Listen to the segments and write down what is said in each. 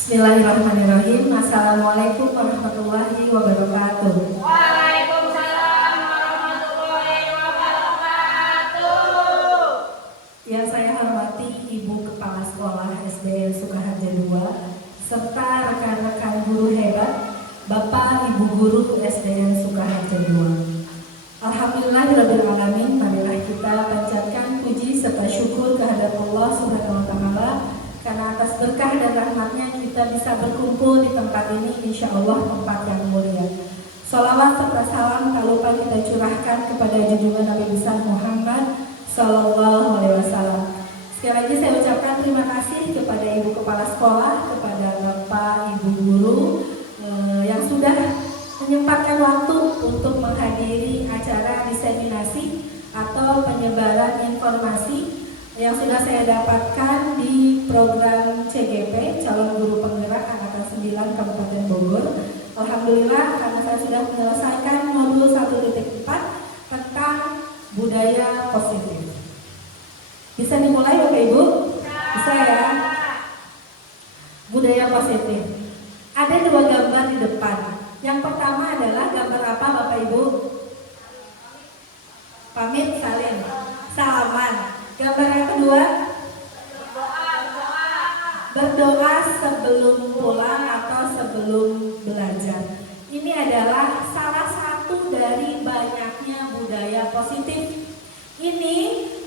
Bismillahirrahmanirrahim. Assalamualaikum warahmatullahi wabarakatuh. Waalaikumsalam warahmatullahi wabarakatuh. Yang saya hormati Ibu Kepala Sekolah SDN Sukaharja II serta rekan-rekan guru hebat, Bapak Ibu Guru SDN Sukaharja II. Alhamdulillahirrahmanirrahim. Marilah kita panjatkan puji serta syukur kehadirat Allah Subhanahu wa Ta'ala, karena atas berkah dan rahmatnya kita bisa berkumpul di tempat ini, insya Allah tempat yang mulia. Salawat serta salam tak lupa kita curahkan kepada junjungan Nabi besar Muhammad Sallallahu Alaihi Wasallam. Sekali lagi saya ucapkan terima kasih kepada Ibu Kepala Sekolah, kepada Bapak Ibu Guru yang sudah menyempatkan waktu untuk menghadiri acara diseminasi atau penyebaran informasi yang sudah saya dapatkan di program CGP, Calon Guru Penggerak Angkatan 9 Kabupaten Bogor. Alhamdulillah, karena saya sudah menyelesaikan modul 1.4 tentang budaya positif. Bisa dimulai Bapak Ibu? Bisa ya? Budaya positif. Ada dua gambar di depan. Yang pertama adalah gambar apa Bapak Ibu? Pamit, salim, salaman. Gambar yang kedua, berdoa sebelum pulang atau sebelum belajar. Ini adalah salah satu dari banyaknya budaya positif. Ini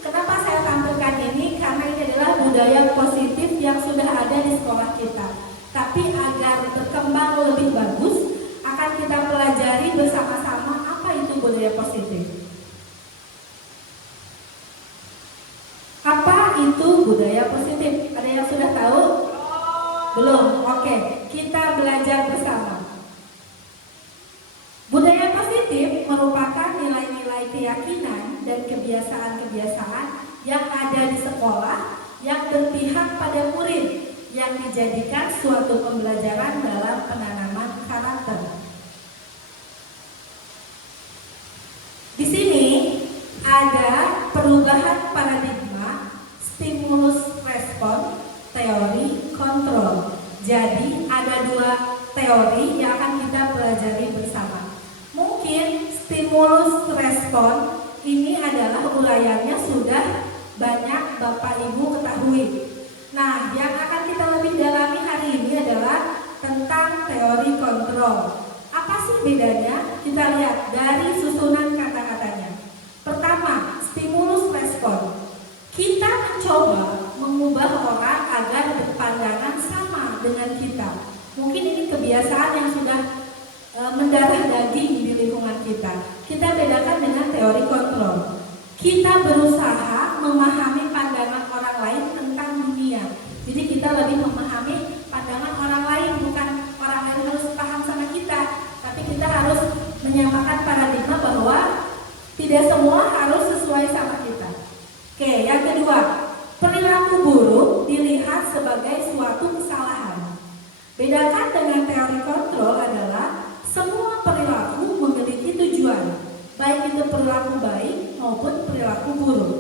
kenapa saya tampilkan ini? Karena ini adalah budaya positif yang sudah ada di sekolah kita. Tapi agar berkembang lebih bagus, akan kita pelajari bersama-sama apa itu budaya positif. Apa itu budaya positif? Ada yang sudah tahu? Belum? Oke, kita belajar bersama. Budaya positif merupakan nilai-nilai keyakinan dan kebiasaan-kebiasaan yang ada di sekolah yang berpihak pada murid, yang dijadikan suatu pembelajaran dalam penanaman karakter. Di sini ada perubahan paradigma, stimulus respon, teori kontrol. Jadi ada dua teori yang akan kita pelajari bersama. Mungkin stimulus respon ini adalah uraiannya sudah banyak Bapak Ibu ketahui. Nah, yang akan kita lebih dalami hari ini adalah tentang teori kontrol. Apa sih bedanya? Kita lihat dari susunan kata-katanya. Pertama, stimulus respon. Kita mencoba mengubah orang agar berpandangan sama dengan kita. Mungkin ini kebiasaan yang sudah mendarah daging di lingkungan kita. Kita bedakan dengan teori kontrol. Kita berusaha memahami pandangan orang lain tentang dunia. Jadi kita lebih memahami pandangan orang lain, bukan orang lain harus paham sama kita, tapi kita harus menyamakan paradigma bahwa tidak semua harus sesuai sama kita. Oke, yang kedua, perilaku buruk dilihat sebagai suatu kesalahan. Bedakan dengan teori kontrol adalah semua perilaku memiliki tujuan, baik itu perilaku baik maupun perilaku buruk.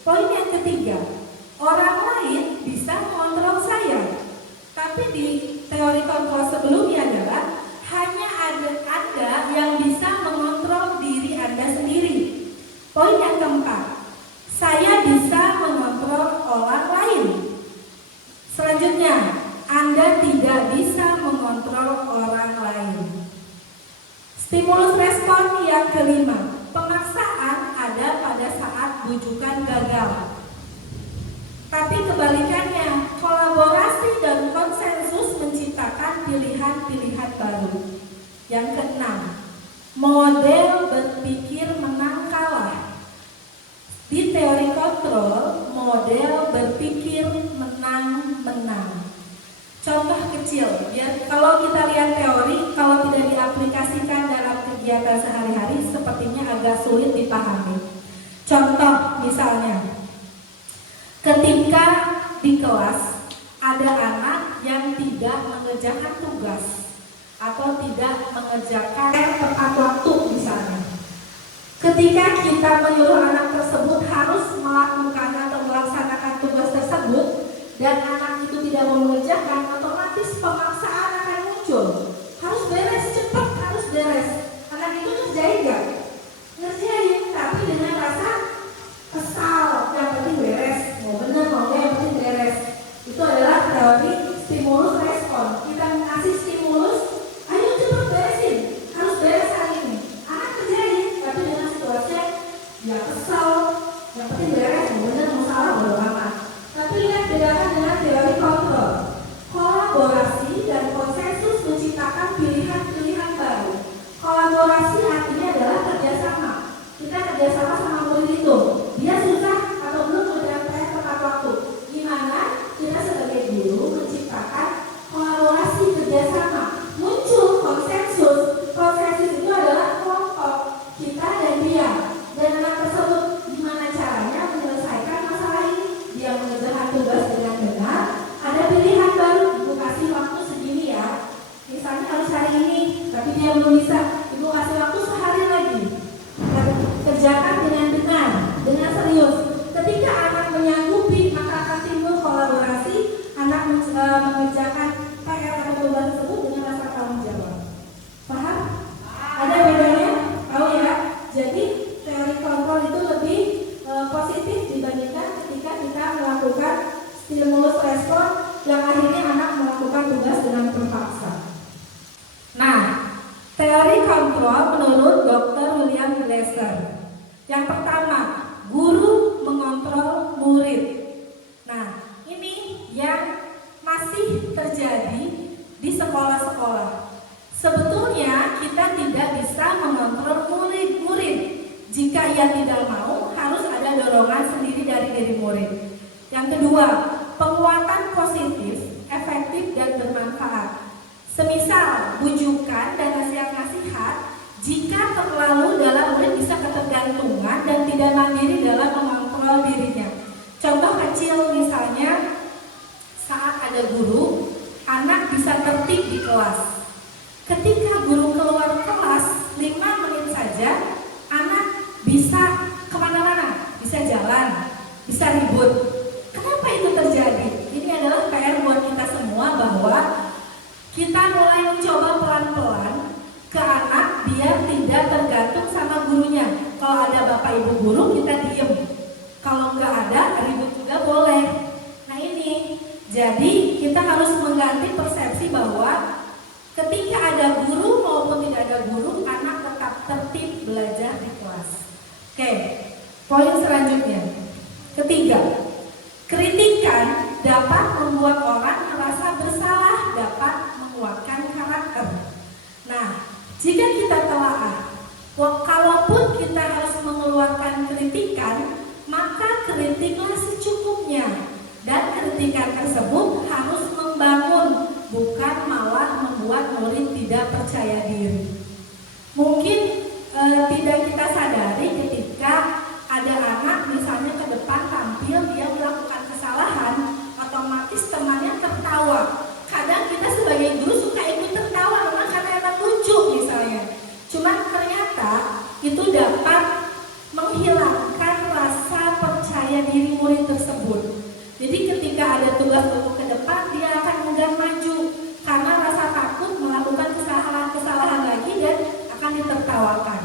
Poin yang ketiga, orang lain bisa mengontrol saya, tapi di teori kontrol sebelumnya adalah hanya ada Anda yang bisa mengontrol diri Anda sendiri. Poin yang keempat, saya bisa mengontrol orang lain. Selanjutnya, Anda tidak bisa mengontrol orang lain. Stimulus respon yang kelima, pemaksaan ada pada saat bujukan gagal. Tapi kebalikannya, kolaborasi dan konsensus menciptakan pilihan-pilihan baru. Yang keenam, model berpikir menang kalah. Di teori kontrol, model berpikir menang-menang. Contoh kecil, biar kalau kita lihat teori, kalau tidak diaplikasikan dalam kegiatan sehari-hari, sepertinya agak sulit dipahami. Contoh misalnya, ketika di kelas ada anak yang tidak mengerjakan tugas atau tidak mengerjakan tepat waktu misalnya. Ketika kita menyuruh anak tersebut harus melakukan atau melaksanakan tugas tersebut dan anak itu tidak mengerjakan, otomatis otomatis pemaksaan akan muncul. Harus beres cepat, harus beres. Anak itu ngerjain nggak? Ngerjain, tapi dengan rasa kesal. Yang penting beres, mau bener mau enggak, yang penting beres. Itu adalah teori stimulus respon. Kita ngasih stimulus, ayo cepat beresin, harus beres hari ini. Anak kerjain, tapi dengan situasi ya kesal, yang penting beres, mau bener mau salah bodo amat. Tapi lihat bedakan dengan teori kontrol. Kolaborasi dan konsensus menciptakan pilihan-pilihan baru. Kolaborasi artinya adalah kerjasama. Kita kerjasama sama murid itu. Dia susah atau belum mengerjakan PR tepat waktu. Gimana kita sebagai guru menciptakan kolaborasi kerjasama? Muncul konsensus. Konsensus itu adalah kelompok kita dan dia. Dan anak tersebut gimana caranya menyelesaikan masalah ini? Dia mengerjakan tugas dengan benar. Ada pilihan baru. Ibu kasih waktu segini ya. Misalnya harus hari ini, tapi dia belum bisa. Ibu kasih waktu sehari lagi. Kerjakan dengan benar, dengan serius. Ketika anak menyanggupi, maka akan timbul kolaborasi. Anak mengerjakan PR atau tugas tersebut dengan rasa tanggung jawab. Paham? Ada bedanya? Tahu ya? Jadi teori kontrol itu lebih positif dibandingkan ketika kita melakukan stimulus respon yang akhirnya anak melakukan tugas dengan terpaksa. Nah, teori kontrol menurut Dr. William Glasser. Yang pertama, guru mengontrol murid. Nah, ini yang masih terjadi di sekolah-sekolah. Sebetulnya kita tidak bisa mengontrol murid-murid. Jika ia tidak mau, harus ada dorongan sendiri dari diri murid. Yang kedua, penguatan positif, efektif dan bermanfaat. Semisal bujukan dan nasihat-nasihat, jika terlalu dalam murid bisa ketergantungan dan tidak mandiri dalam mengontrol dirinya. Contoh kecil misalnya, saat ada guru, anak bisa tertib di kelas. Ketika guru keluar kelas 5 menit saja, anak bisa kemana-mana, bisa jalan, bisa ribut. Kenapa itu terjadi? Ini adalah PR buat kita semua bahwa kita mulai mencoba pelan-pelan ke anak biar tidak tergantung sama gurunya. Kalau ada bapak ibu guru kita diem. Kalau nggak ada ribut juga boleh. Nah ini, jadi kita harus mengganti persepsi bahwa ketika ada guru maupun tidak ada guru, anak tetap tertib belajar di kelas. Oke, poin selanjutnya. Ketiga, kritikan dapat membuat orang merasa bersalah, dapat menguatkan karakter. Nah, jika kita telaah, kalaupun kita harus mengeluarkan kritikan, maka kritiklah secukupnya. Dan kritikan tersebut harus membangun, bukan malah membuat murid tidak percaya diri. Mungkin tidak kita sadari ketika ada anak misalnya ke depan tampil, dia melakukan kesalahan, otomatis temannya tertawa. Kadang kita sebagai guru suka ikut tertawa memang karena emang lucu misalnya. Cuman ternyata itu dapat menghilangkan rasa percaya diri murid tersebut. Jadi ketika ada tugas untuk ke depan, dia akan enggan maju karena rasa takut melakukan kesalahan lagi dan akan ditertawakan.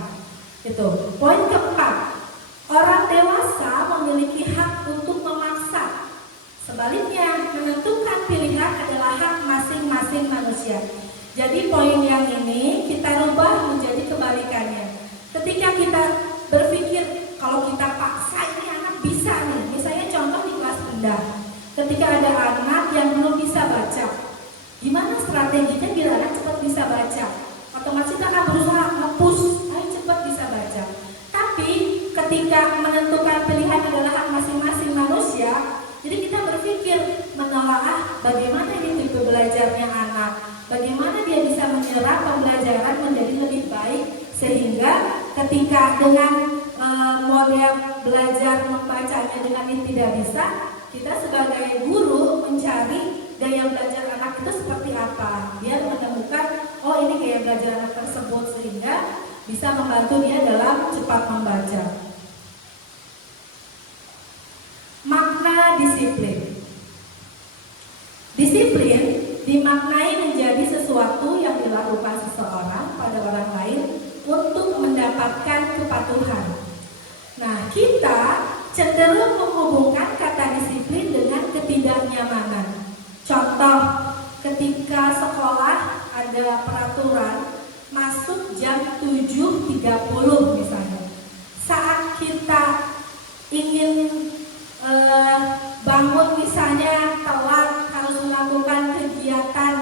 Itu. Poin keempat, orang dewasa memiliki hak untuk memaksa. Sebaliknya, menentukan pilihan adalah hak masing-masing manusia. Jadi poin yang ini kita rubah menjadi kebalikannya. Ketika kita berpikir kalau kita paksa ini anak bisa nih, misalnya contoh di kelas rendah. Ketika ada anak yang belum bisa baca, gimana strateginya biar anak cepat bisa baca? Otomatis kita akan berusaha nge-push, ayo cepat bisa baca. Tapi ketika menentukan pilihan adalah hak masing-masing manusia, jadi kita berpikir menelaah bagaimana ini tipe belajarnya anak, bagaimana dia bisa menyerap pembelajaran menjadi lebih baik, sehingga ketika dengan model belajar membacanya dengan ini tidak bisa, kita sebagai guru mencari gaya belajar anak itu seperti apa, biar menemukan oh ini gaya belajar anak tersebut, sehingga bisa membantu dia dalam cepat membaca. Makna disiplin. Disiplin dimaknai menjadi sesuatu yang dilakukan seseorang pada orang lain untuk mendapatkan kepatuhan. Nah, kita cenderung menghubungkan kata disiplin dengan ketidaknyamanan. Contoh, ketika sekolah ada peraturan masuk jam 7.30 misalnya. Saat kita ingin bangun misalnya telat, harus melakukan kegiatan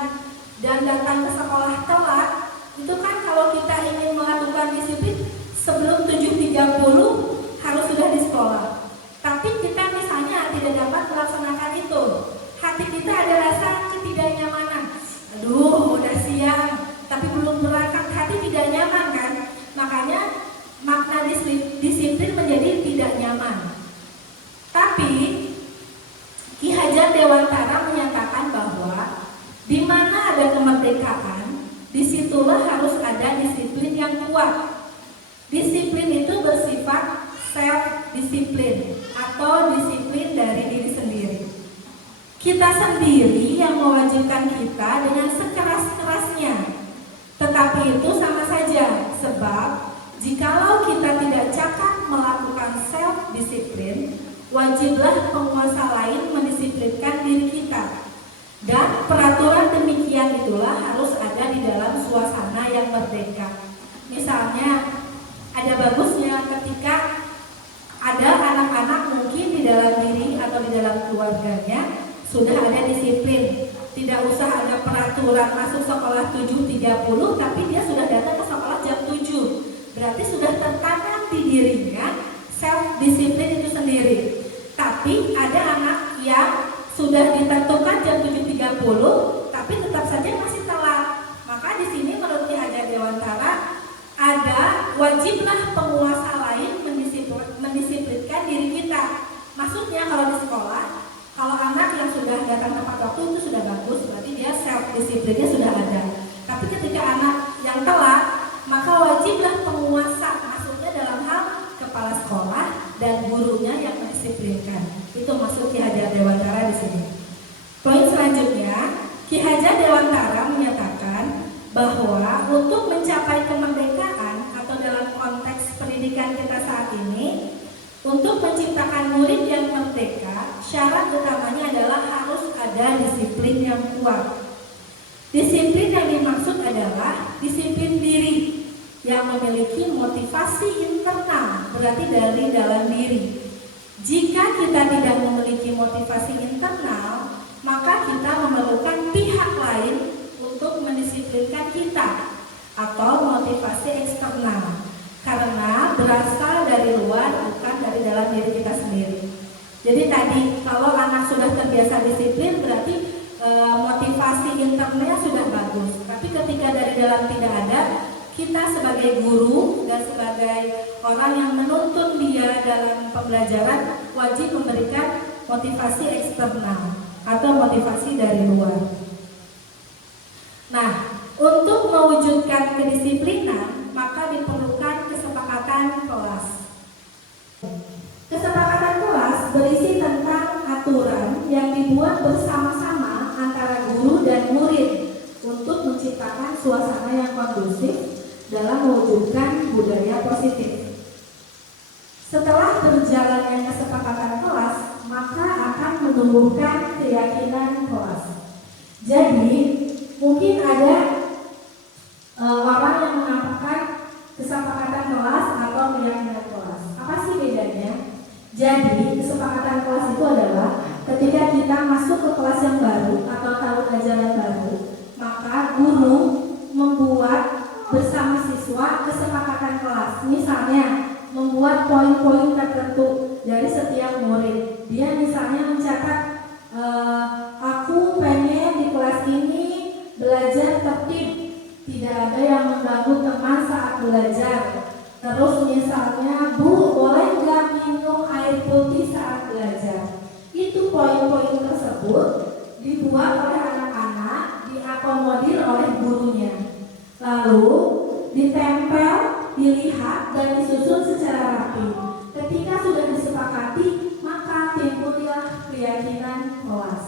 dan datang ke sekolah telat, itu kan kalau kita ingin melakukan disiplin sebelum 7.30 harus sudah di sekolah. Tapi kita misalnya tidak dapat melaksanakan itu, hati kita ada rasa ketidaknyamanan. Aduh, udah siang tapi belum berangkat, hati tidak nyaman kan? Makanya makna disiplin menjadi tidak nyaman. Tapi Ki Hajar Dewantara menyatakan bahwa di mana ada kemerdekaan, disitulah harus ada disiplin yang kuat. Disiplin itu bersifat self-disiplin atau disiplin dari diri sendiri. Kita sendiri yang mewajibkan kita dengan sekeras-kerasnya. Tetapi itu sama saja, sebab jikalau kita tidak cakap melakukan self-disiplin, wajiblah penguasa lain mendisiplinkan diri kita. Dan peraturan demikian itulah harus ada di dalam suasana yang merdeka. Misalnya, ada bagusnya ketika ada anak-anak mungkin di dalam diri atau di dalam keluarganya sudah ada disiplin. Tidak usah ada peraturan masuk sekolah 7.30, tapi dia sudah datang ke sekolah jam 7. Berarti sudah tertanam di dirinya self-disiplin itu sendiri. Tapi ada anak yang sudah ditentukan jam 7.30, tapi tetap saja masih telat. Maka di sini menurut Ki Hajar Dewantara ada wajiblah penguasa lain mendisiplinkan diri kita. Maksudnya kalau di sekolah, kalau anak yang sudah datang tepat waktu itu sudah bagus, berarti dia self-disiplinnya sudah ada. Tapi ketika anak yang telat, maka wajiblah penguasa, maksudnya dalam hal kepala sekolah dan gurunya yang mendisiplinkan. Itu maksud Ki Hajar Dewantara di sini. Poin selanjutnya, Ki Hajar Dewantara menyatakan bahwa untuk mencapai kemerdekaan atau dalam konteks pendidikan kita saat ini, untuk menciptakan murid yang merdeka, syarat utamanya adalah harus ada disiplin yang kuat. Disiplin yang dimaksud adalah disiplin diri yang memiliki motivasi internal, berarti dari dalam diri. Jika kita tidak memiliki motivasi internal, maka kita memerlukan pihak lain untuk mendisiplinkan kita atau motivasi eksternal. Karena berasal dari luar, bukan dari dalam diri kita sendiri. Jadi tadi kalau anak sudah terbiasa disiplin, berarti motivasi internalnya sudah bagus. Tapi ketika dari dalam tidak ada, kita sebagai guru dan sebagai orang yang menuntun dia dalam pembelajaran wajib memberikan motivasi eksternal atau motivasi dari luar. Nah, untuk mewujudkan kedisiplinan, maka diperlukan kesepakatan kelas. Kesepakatan kelas berisi tentang aturan yang dibuat bersama-sama antara guru dan murid untuk menciptakan suasana yang kondusif dalam mewujudkan budaya positif. Setelah berjalannya kesepakatan kelas, maka akan menumbuhkan keyakinan kelas. Jadi, mungkin ada orang yang menamakan kesepakatan kelas atau keyakinan kelas. Apa sih bedanya? Jadi, kesepakatan kelas itu adalah ketika kita masuk ke kelas yang baru atau tahun ajaran baru, maka guru membuat bersama siswa kesepakatan kelas. Misalnya, membuat poin-poin tertentu dari setiap murid. Dia misalnya mencatat, aku pengen di kelas ini belajar tertib, tidak ada yang mengganggu teman saat belajar. Terus misalnya, Bu, boleh nggak minum air putih saat belajar? Itu poin-poin tersebut dibuat oleh anak-anak, diakomodir oleh gurunya. Lalu ditempel, dilihat, dan disusun secara rapi. Ketika sudah disepakati, maka timbullah keyakinan kelas.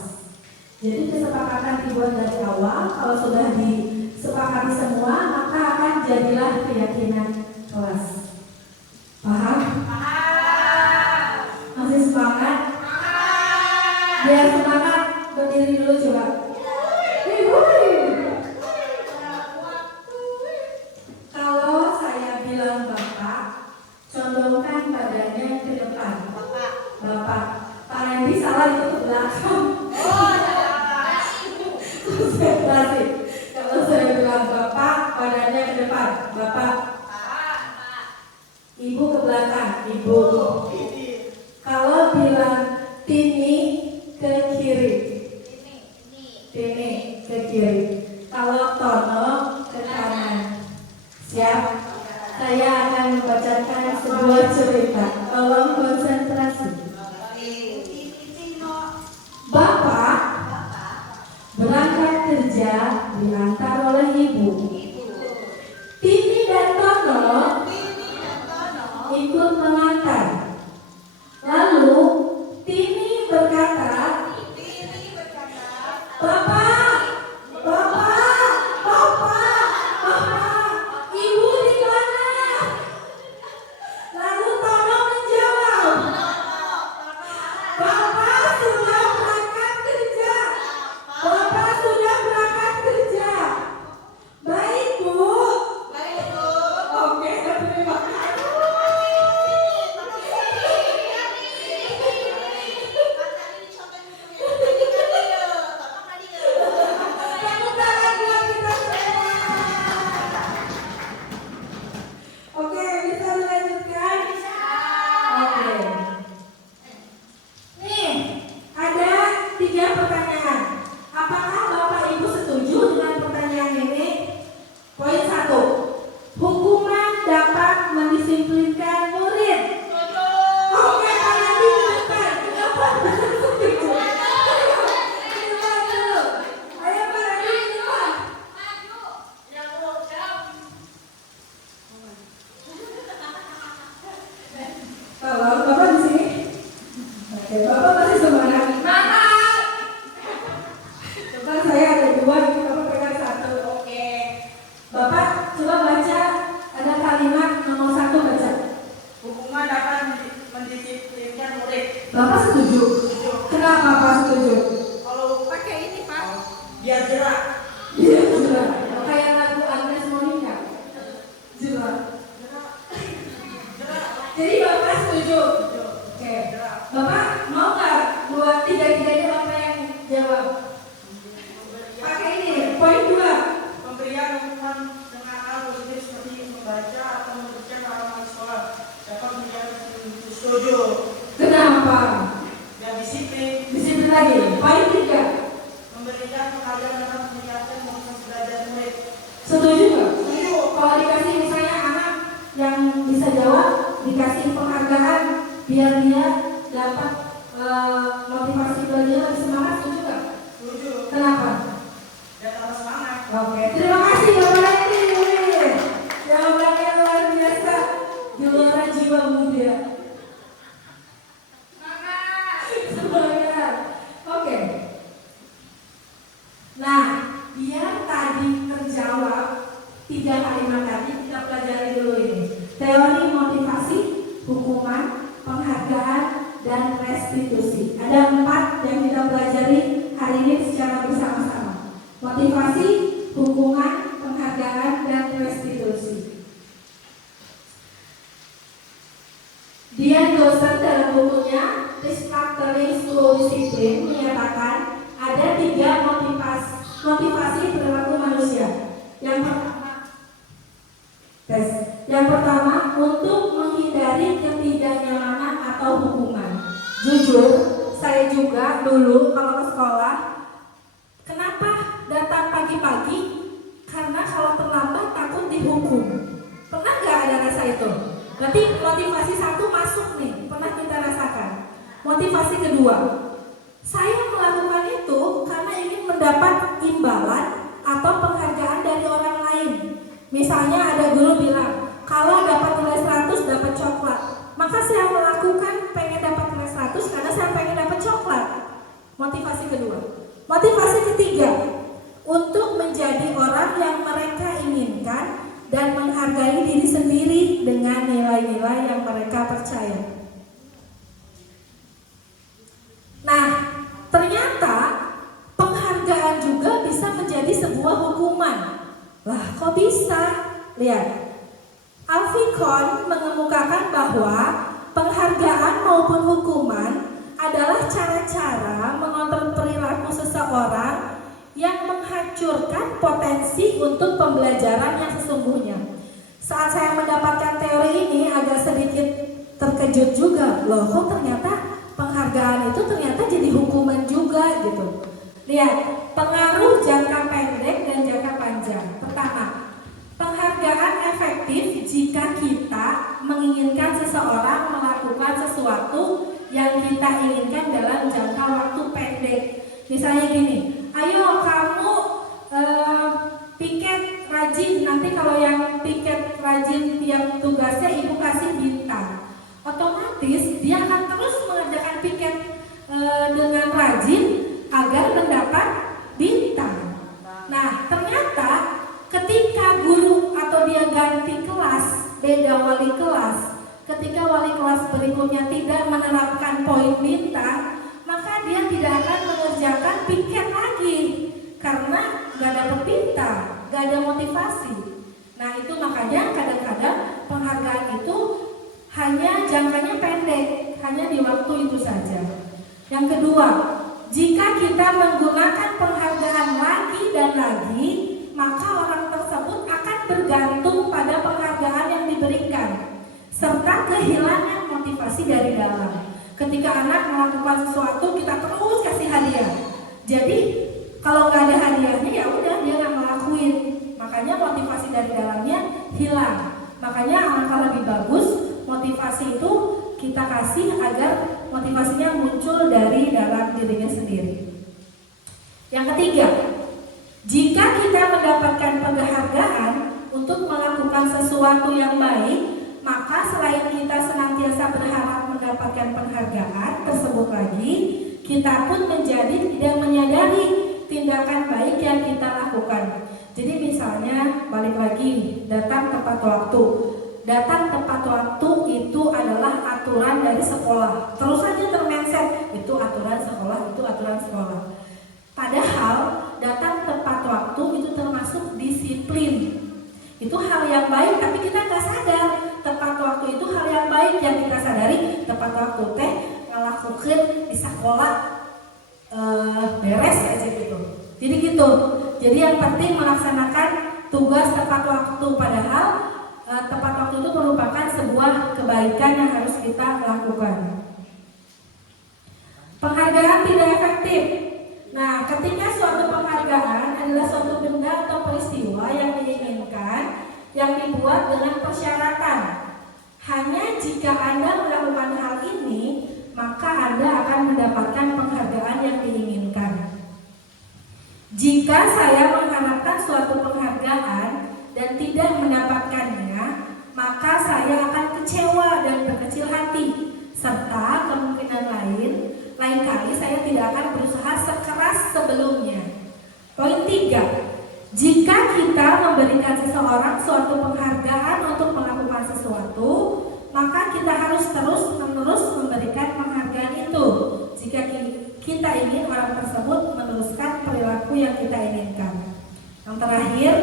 Jadi kesepakatan dibuat dari awal, kalau sudah disepakati semua, maka akan jadilah keyakinan kelas. Paham? Masih semangat? Biar semangat, berdiri dulu coba. Kalau saya bilang Bapak, condongkan badannya ke depan. Bapak. Pak Randy salah itu ke belakang. Konsentrasi. Kalau saya bilang Bapak, badannya ke depan. Bapak. Ibu ke belakang. Ibu. Kalau bilang Tini ke kiri. Tini ke kiri. Kalau Tono ke kanan. Siap? Saya akan membacakan sebuah cerita. Tolong konsentrasi. Bapak berangkat kerja diantar oleh ibu. Tini dan Tono ikut mengantar. Lalu Tini berkata, Bapak, ibu di mana? Lalu Tono menjawab, Bapak sudah berangkat kerja. Bapak sudah berangkat kerja. Baik, Bu. Oke, terima kasih. Tepuk tangan buat kita semua. Oke, bisa melanjutkan? Oke. Nih, ada 3 pertanyaan. Apakah Bapak Ibu setuju dengan pertanyaan ini? Poin 1. Hukuman dapat mendisiplinkan murid. Oke, tangan di depan. Kenapa bukan setuju? Ayo, di depan dulu. Ayo, Pak Randy, di depan. Tolong, Bapak di sini. Oke, Bapak masih semangat. Depan saya ada 2, ini Bapak pegang 1. Oke. Bapak coba baca, ada kalimat nomor 1 baca. Hukuman dapat mendisiplinkan murid. Bapak setuju? Kenapa Bapak setuju? Kalau pakai ini Pak, biar jerak. Iya, jelas. Kayak lagu Agnes Monica. Jelas. Jadi Bapak setuju? Oke. Bapak mau nggak buat 3-3-nya Bapak yang jawab? Pakai ini, poin 2. Pemberian hukuman dengan hal positif seperti membaca atau memberikan halaman sekolah dapat menjadi setuju. Kenapa? Dan disiplin. Disiplin lagi. Poin 3. Memberikan penghargaan dapat meningkatkan motivasi belajar murid. Setuju nggak? Setuju. Kalau dikasih misalnya anak yang bisa jawab, dikasih penghargaan biar dia dapat motivasi belajar lebih semangat, setuju nggak? Setuju. Kenapa? Dan tambah semangat. Oke, terima kasih Bapak Randy. Jawabannya luar biasa. Gelora jiwa muda. Semangat. Oke. Nah, biar tadi terjawab 3 kalimat tadi, kita pelajari dulu ini. Teori motivasi, hukuman, penghargaan, dan restitusi. Ada 4 yang kita pelajari hari ini secara bersama-sama. Motivasi, hukuman, penghargaan, dan restitusi. Dian Dosen dalam bukunya Restructuring School Discipline menyatakan ada 3 motivasi perilaku manusia. Yang pertama untuk menghindari ketidaknyamanan atau hukuman. Jujur, saya juga dulu kalau ke sekolah, kenapa datang pagi-pagi? Karena kalau terlambat takut dihukum. Pernah nggak ada rasa itu? Berarti motivasi 1 masuk nih, pernah kita rasakan. Motivasi kedua, saya melakukan itu karena ingin mendapat imbalan atau penghargaan dari orang lain. Misalnya ada guru bilang, kalau dapat nilai 100 dapat coklat. Maka saya melakukan pengen dapat nilai 100 karena saya pengen dapat coklat. Motivasi kedua. Motivasi ketiga, untuk menjadi orang yang mereka inginkan dan menghargai diri sendiri dengan nilai-nilai yang mereka percaya. Nah, ternyata penghargaan juga bisa menjadi sebuah hukuman. Lah, kok bisa? Lihat, Alfie Kohn mengemukakan bahwa penghargaan maupun hukuman adalah cara-cara mengontrol perilaku seseorang yang menghancurkan potensi untuk pembelajaran yang sesungguhnya. Saat saya mendapatkan teori ini agak sedikit terkejut juga. Loh, kok ternyata penghargaan itu ternyata jadi hukuman juga gitu. Lihat, pengaruh jangka pendek dan jangka panjang. Pertama, penghargaan efektif jika kita menginginkan seseorang melakukan sesuatu yang kita inginkan dalam jangka waktu pendek. Misalnya gini, ayo kamu piket rajin, nanti kalau yang piket rajin tiap tugasnya ibu kasih bintang. Otomatis dia akan terus mengerjakan piket dengan rajin agar mendapat bintang. Nah, ternyata ketika guru atau dia ganti kelas, beda wali kelas, ketika wali kelas berikutnya tidak menerapkan poin bintang, maka dia tidak akan mengerjakan piket lagi karena gak dapat bintang, gak ada motivasi. Nah, itu makanya kadang-kadang penghargaan itu hanya jangkanya pendek, hanya di waktu itu saja. Yang kedua, jika kita menggunakan penghargaan lagi dan lagi, maka orang tersebut akan bergantung pada penghargaan yang diberikan, serta kehilangan motivasi dari dalam. Ketika anak melakukan sesuatu, kita terus kasih hadiah. Jadi kalau nggak ada hadiahnya, ya udah dia nggak ngelakuin. Makanya motivasi dari dalamnya hilang. Makanya alangkah lebih bagus motivasi itu kita kasih agar motivasinya muncul dari dalam dirinya sendiri. Yang ketiga, jika kita mendapatkan penghargaan untuk melakukan sesuatu yang baik, maka selain kita senantiasa berharap mendapatkan penghargaan tersebut lagi, kita pun menjadi tidak menyadari tindakan baik yang kita lakukan. Jadi misalnya balik lagi, datang tepat waktu. Datang tepat waktu itu adalah aturan dari sekolah. Terus saja termindset, itu aturan sekolah, itu aturan sekolah. Padahal datang tepat waktu itu termasuk disiplin. Itu hal yang baik, tapi kita nggak sadar. Tepat waktu itu hal yang baik, yang kita sadari tepat waktu teh ngelakukeun di sekolah beres aja gitu. Jadi gitu. Jadi yang penting melaksanakan tugas tepat waktu, padahal tepat waktu itu merupakan sebuah kebaikan yang harus kita lakukan. Penghargaan tidak efektif. Nah, ketika suatu penghargaan adalah suatu benda atau peristiwa yang diinginkan, yang dibuat dengan persyaratan. Hanya jika Anda melakukan hal ini, maka Anda akan mendapatkan penghargaan yang diinginkan. Jika saya mengharapkan suatu penghargaan dan tidak mendapatkannya, maka saya akan kecewa dan berkecil hati, serta kemungkinan lain kali saya tidak akan berusaha sekeras sebelumnya. Poin 3, jika kita memberikan seseorang suatu penghargaan untuk melakukan sesuatu, maka kita harus terus-menerus memberikan penghargaan itu jika kita ingin orang tersebut meneruskan perilaku yang kita inginkan. Yang terakhir,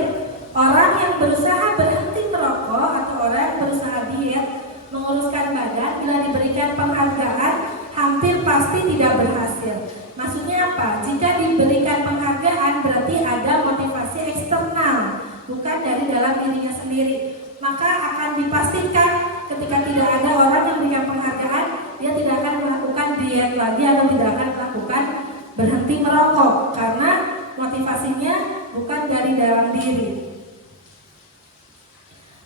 orang yang berusaha berhenti merokok atau orang yang berusaha diet, menguruskan badan, bila diberikan penghargaan hampir pasti tidak berhasil. Maksudnya apa? Jika diberikan penghargaan berarti ada motivasi eksternal, bukan dari dalam dirinya sendiri. Maka akan dipastikan ketika tidak ada orang yang memberikan penghargaan, dia tidak akan melakukan diet lagi atau tidak akan melakukan berhenti merokok karena motivasinya bukan dari dalam diri.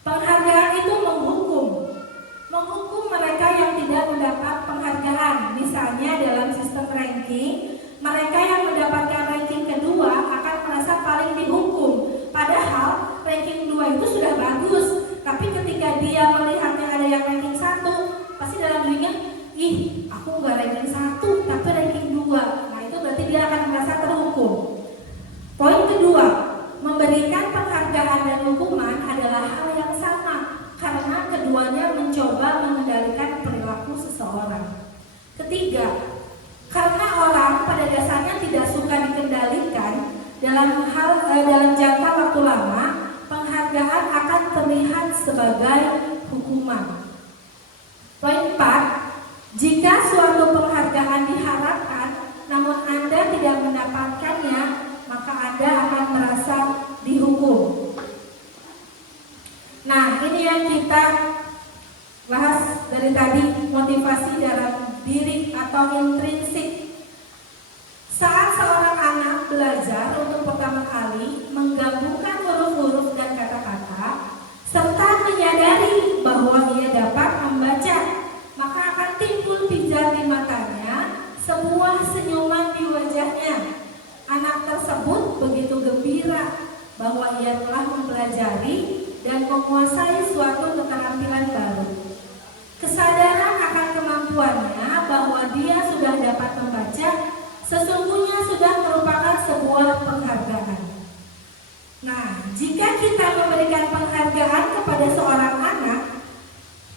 Penghargaan itu menghukum mereka yang tidak mendapat penghargaan. Misalnya dalam sistem ranking, mereka yang mendapatkan ranking kedua akan merasa paling dihukum. Padahal ranking 2 itu sudah bagus, tapi ketika dia melihatnya ada yang ranking 1, pasti dalam dirinya, ih aku gak ranking 1 tapi ranking 2. Nah itu berarti dia akan merasa terhukum. dalam jangka waktu lama, penghargaan akan terlihat sebagai hukuman. Poin 4, jika suatu penghargaan diharapkan namun Anda tidak mendapatkannya, maka Anda akan merasa dihukum. Nah, ini yang kita bahas dari tadi, motivasi dalam diri atau intrinsik. Saat seorang anak belajar untuk pertama kali menggabungkan huruf-huruf dan kata-kata serta menyadari bahwa ia dapat membaca, maka akan timbul pijar di matanya, sebuah senyuman di wajahnya. Anak tersebut begitu gembira bahwa ia telah mempelajari dan menguasai suatu keterampilan baru. Kesadaran akan kemampuannya bahwa dia sudah dapat membaca sesungguhnya sudah merupakan sebuah penghargaan. Nah, jika kita memberikan penghargaan kepada seorang anak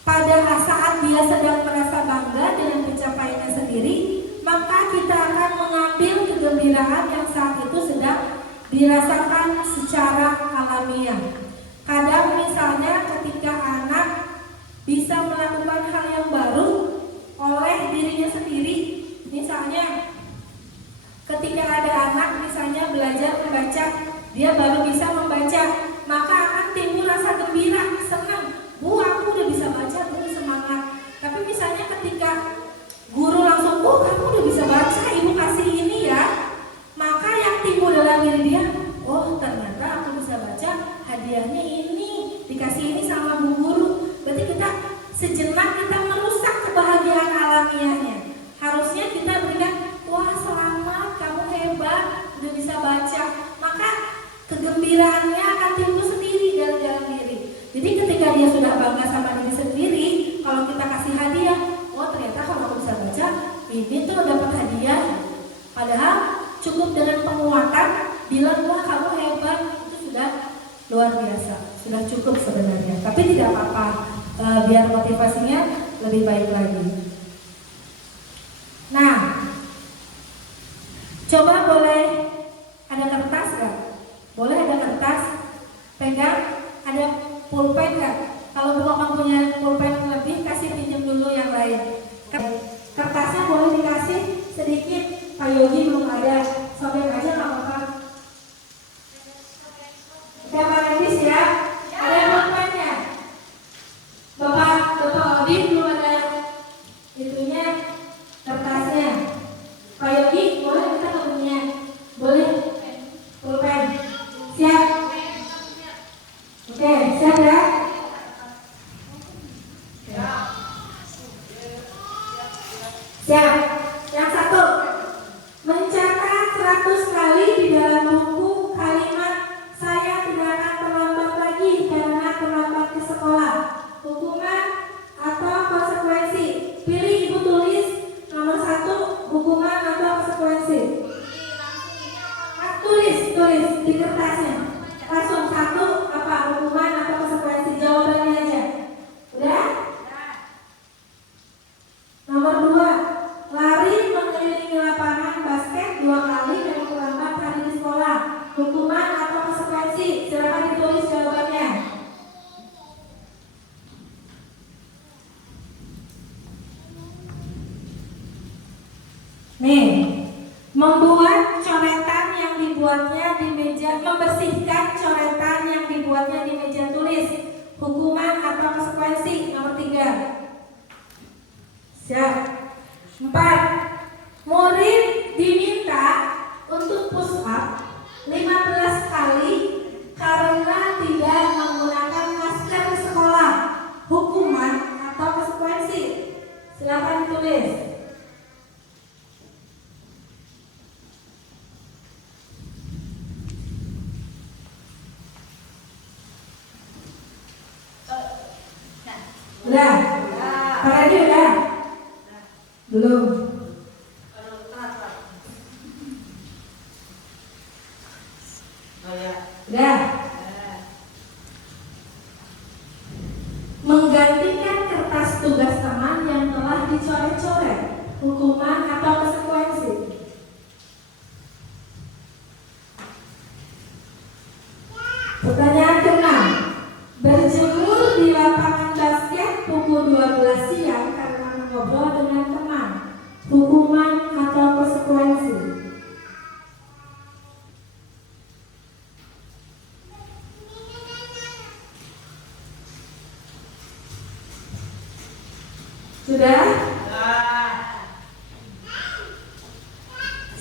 pada saat dia sedang merasa bangga dengan pencapaiannya sendiri, maka kita akan mengambil kegembiraan yang saat itu sedang dirasakan secara alamiah. Kadang misalnya ketika anak bisa melakukan hal yang baru oleh dirinya sendiri, misalnya ketika ada anak misalnya belajar membaca, dia baru bisa membaca, maka akan timbul rasa gembira, senang. Bu, aku udah bisa baca, Bu, semangat. Tapi misalnya ketika guru langsung, Bu, kamu udah bisa baca, Ibu kasih ini ya, maka yang timbul dalam diri dia, oh ternyata aku bisa baca, hadiahnya ini, dikasih ini sama Bu Guru. Berarti kita sejenak kita merusak kebahagiaan alamiahnya. Harusnya kita berikan, wah selamat, kamu hebat, udah bisa baca. Maka kegembiraannya akan timbul sendiri dalam diri. Jadi ketika dia sudah bangga sama diri sendiri, kalau kita kasih hadiah, oh ternyata kalau aku bisa baca, ini tuh dapat hadiah. Padahal cukup dengan penguatan, bilang wah kamu hebat, itu sudah luar biasa, sudah cukup sebenarnya. Tapi tidak apa-apa, biar motivasinya lebih baik lagi. Nah, coba boleh ada kertas gak? Boleh ada kertas? Pegang, ada pulpen gak? Kalau bukan punya pulpen lebih, kasih pinjam dulu yang lain. Kertasnya boleh dikasih sedikit, Pak Yogi belum ada, sobek aja gak apa-apa. Siapa lagi siap? Ada pulpennya? Bapak Odi belum ada itunya, kertasnya. Pak Yogi boleh kita punya? Boleh? Pulpen. Siap? Oke, siap ya? Siap. Yang satu, mencatat 100 kali di dalam buku kalimat saya tidak akan terlambat lagi karena terlambat ke sekolah. Hukuman atau konsekuensi? Pilih, Ibu tulis nomor 1, hukuman atau konsekuensi. Tulis di kertasnya. Langsung 1 apa, hukuman atau konsekuensi? Jawabannya aja. Udah? Nomor 2, lari mengelilingi lapangan basket 2 kali dan terlambat hari di sekolah. Hukuman atau konsekuensi? Silakan ditulis jawabannya. Nih, membuat coretan yang dibuatnya di meja, membersihkan coretan yang dibuatnya di meja tulis. Hukuman atau konsekuensi? Nomor 3. Siap. 4. Murid diminta untuk push up 15 kali karena tidak menggunakan masker di sekolah. Hukuman atau konsekuensi? Silakan tulis. Udah? Pak Adi udah? Belum? Udah? Menggantikan kertas tugas teman yang telah dicoret-coret. Hukuman atau konsekuensi?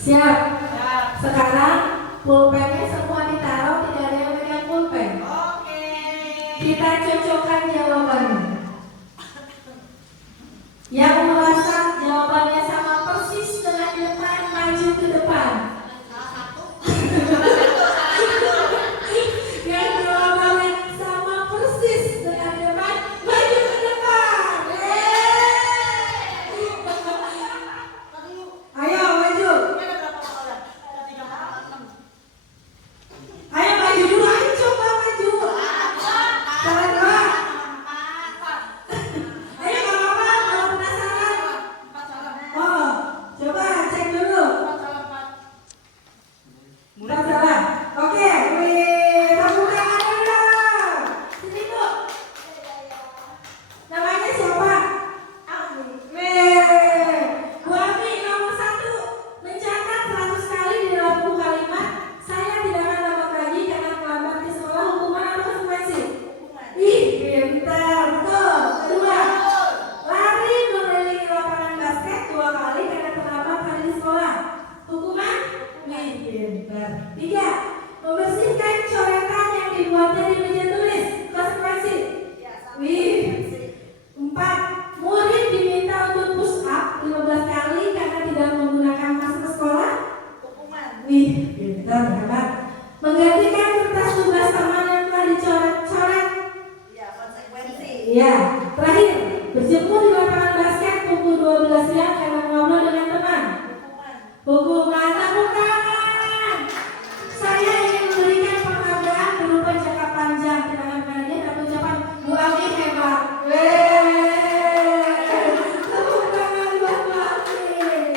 Siap. Siap. Sekarang pulpennya semua ditaruh, tidak ada yang pegang pulpen. Oke. Kita cocokkan jawabannya. Yang merasa jawabannya sama persis dengan depan, maju ke depan. Yang jawabannya sama persis dengan depan, maju ke depan. Ayo maju. Ayo maju dulu, ayo coba maju. Salah dua. Ayo nggak apa-apa kalau penasaran. Oh, coba cek dulu. Empat salah. Oke, wih, tepuk tangan dulu. Sini Bu. Namanya siapa? Wih, Bu Ami nomor 1 mencatat 100 kali di dalam buku kalimat. Saya tidak akan dapat lagi karena terlambat di sekolah. Hukuman atau konsekuensi? Ih, pintar. Betul. Kedua, lari mengelilingi lapangan basket 2 kali karena terlambat hari di sekolah. Hukuman? Wih, pintar. 3, membersihkan coretan yang dibuatnya di meja tulis. Konsekuensi? Wih. 4, murid diminta untuk push up 15 kali karena tidak menggunakan masker sekolah. Wih, pintar, hebat. Menggantikan kertas tugas taman yang telah dicoret-coret. Iya. Terakhir, berjemur di lapangan basket pukul 12 siang karena ngobrol dengan teman. Hukuman tepuk tangan. Saya ingin memberikan penghargaan berupa jangka panjang. Tidak akan hadiah dan ucapan Bu Ami hebat. Tepuk tangan buat Bu Ami.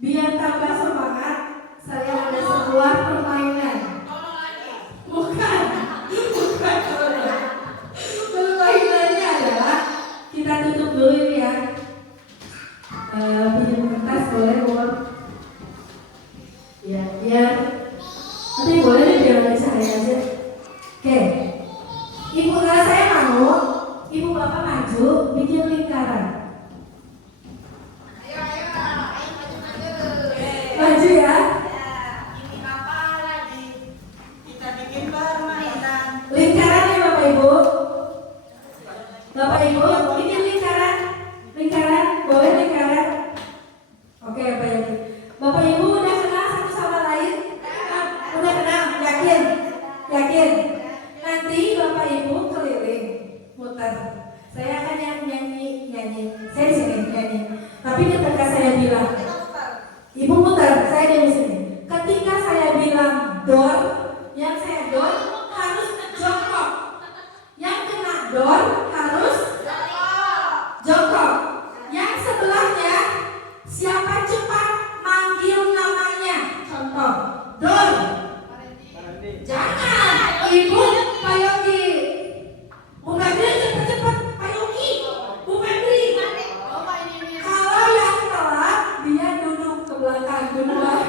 Biar tambah semangat, saya ada sebuah permainan. Bukan. Permainannya adalah kita tutup dulu ini ya. Pinjam kertas boleh Bu? Ya, biar nanti boleh deh biar ada cahaya aja. Oke. Ibu saya mau, ibu bapak maju bikin lingkaran. Maju ya. Kita bikin permainan. Lingkaran ya Bapak Ibu. Bapak Ibu bikin lingkaran. Lingkaran, boleh lingkaran. Oke Bapak Ibu. Bapak Ibu udah kenal satu sama lain? Udah kenal, yakin? Yakin? Nanti Bapak Ibu keliling, muter. Saya akan nyanyi. Saya di sini nyanyi. Tapi ketika saya bilang, Ibu muter, saya di sini. Ketika saya bilang door, yang saya door harus jongkok. Yang kena door harus jongkok. Yang sebelahnya siapa cepat manggil namanya. Contoh, door. Jangan, Ibu Pak Yogi. Bukan dia cepet-cepet Pak Yogi. Bu Febri. Kalau yang telat dia duduk ke belakang duluan.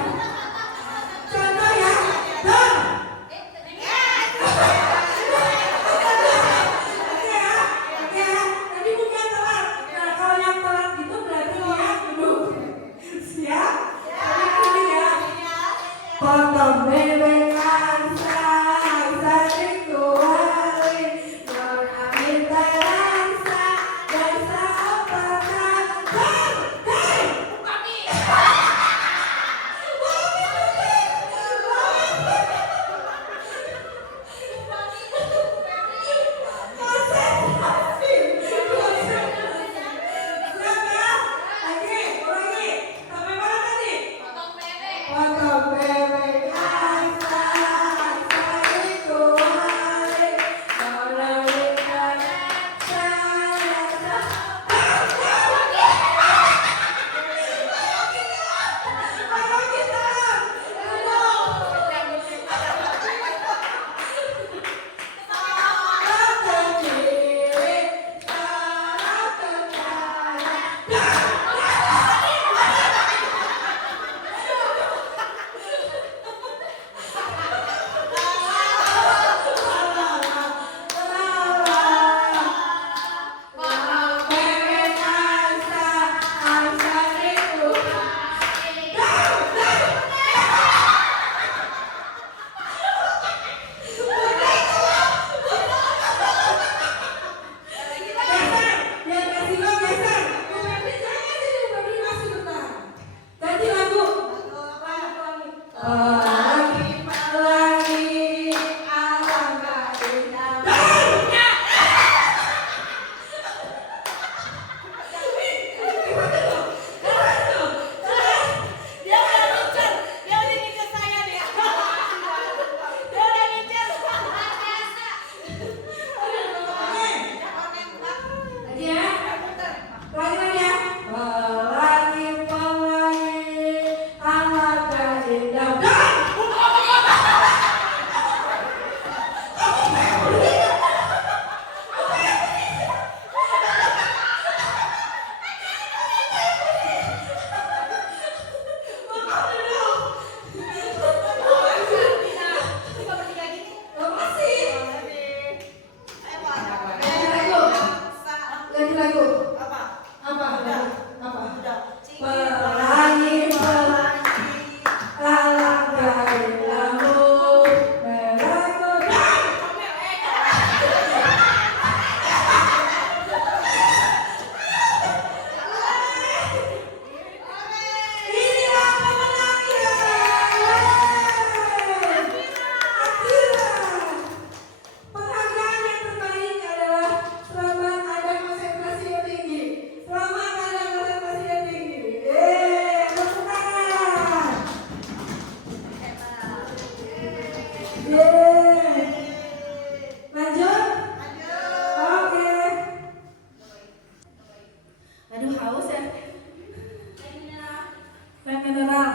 mineral.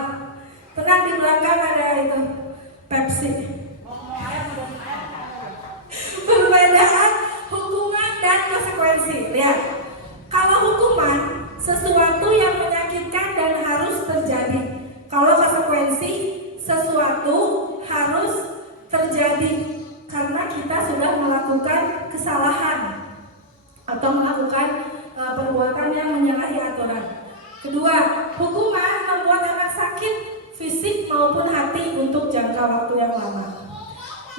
Tenang, di belakang ada itu Pepsi. Perbedaan hukuman dan konsekuensi. Lihat, kalau hukuman sesuatu yang menyakitkan dan harus terjadi. Kalau konsekuensi sesuatu harus terjadi karena kita sudah melakukan kesalahan atau melakukan perbuatan yang menyalahi aturan. Kedua, hukuman membuat anak sakit fisik maupun hati untuk jangka waktu yang lama.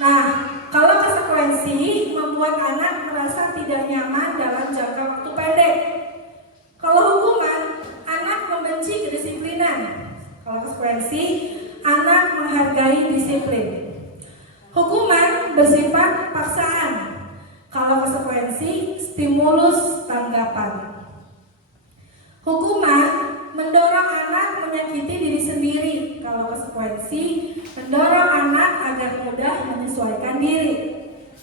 Nah, kalau konsekuensi membuat anak merasa tidak nyaman dalam jangka waktu pendek. Kalau hukuman, anak membenci kedisiplinan. Kalau konsekuensi, anak menghargai disiplin. Hukuman bersifat paksaan. Kalau konsekuensi, stimulus tanggapan. Hukuman mendorong anak menyakiti diri sendiri. Kalau konsekuensi, mendorong anak agar mudah menyesuaikan diri.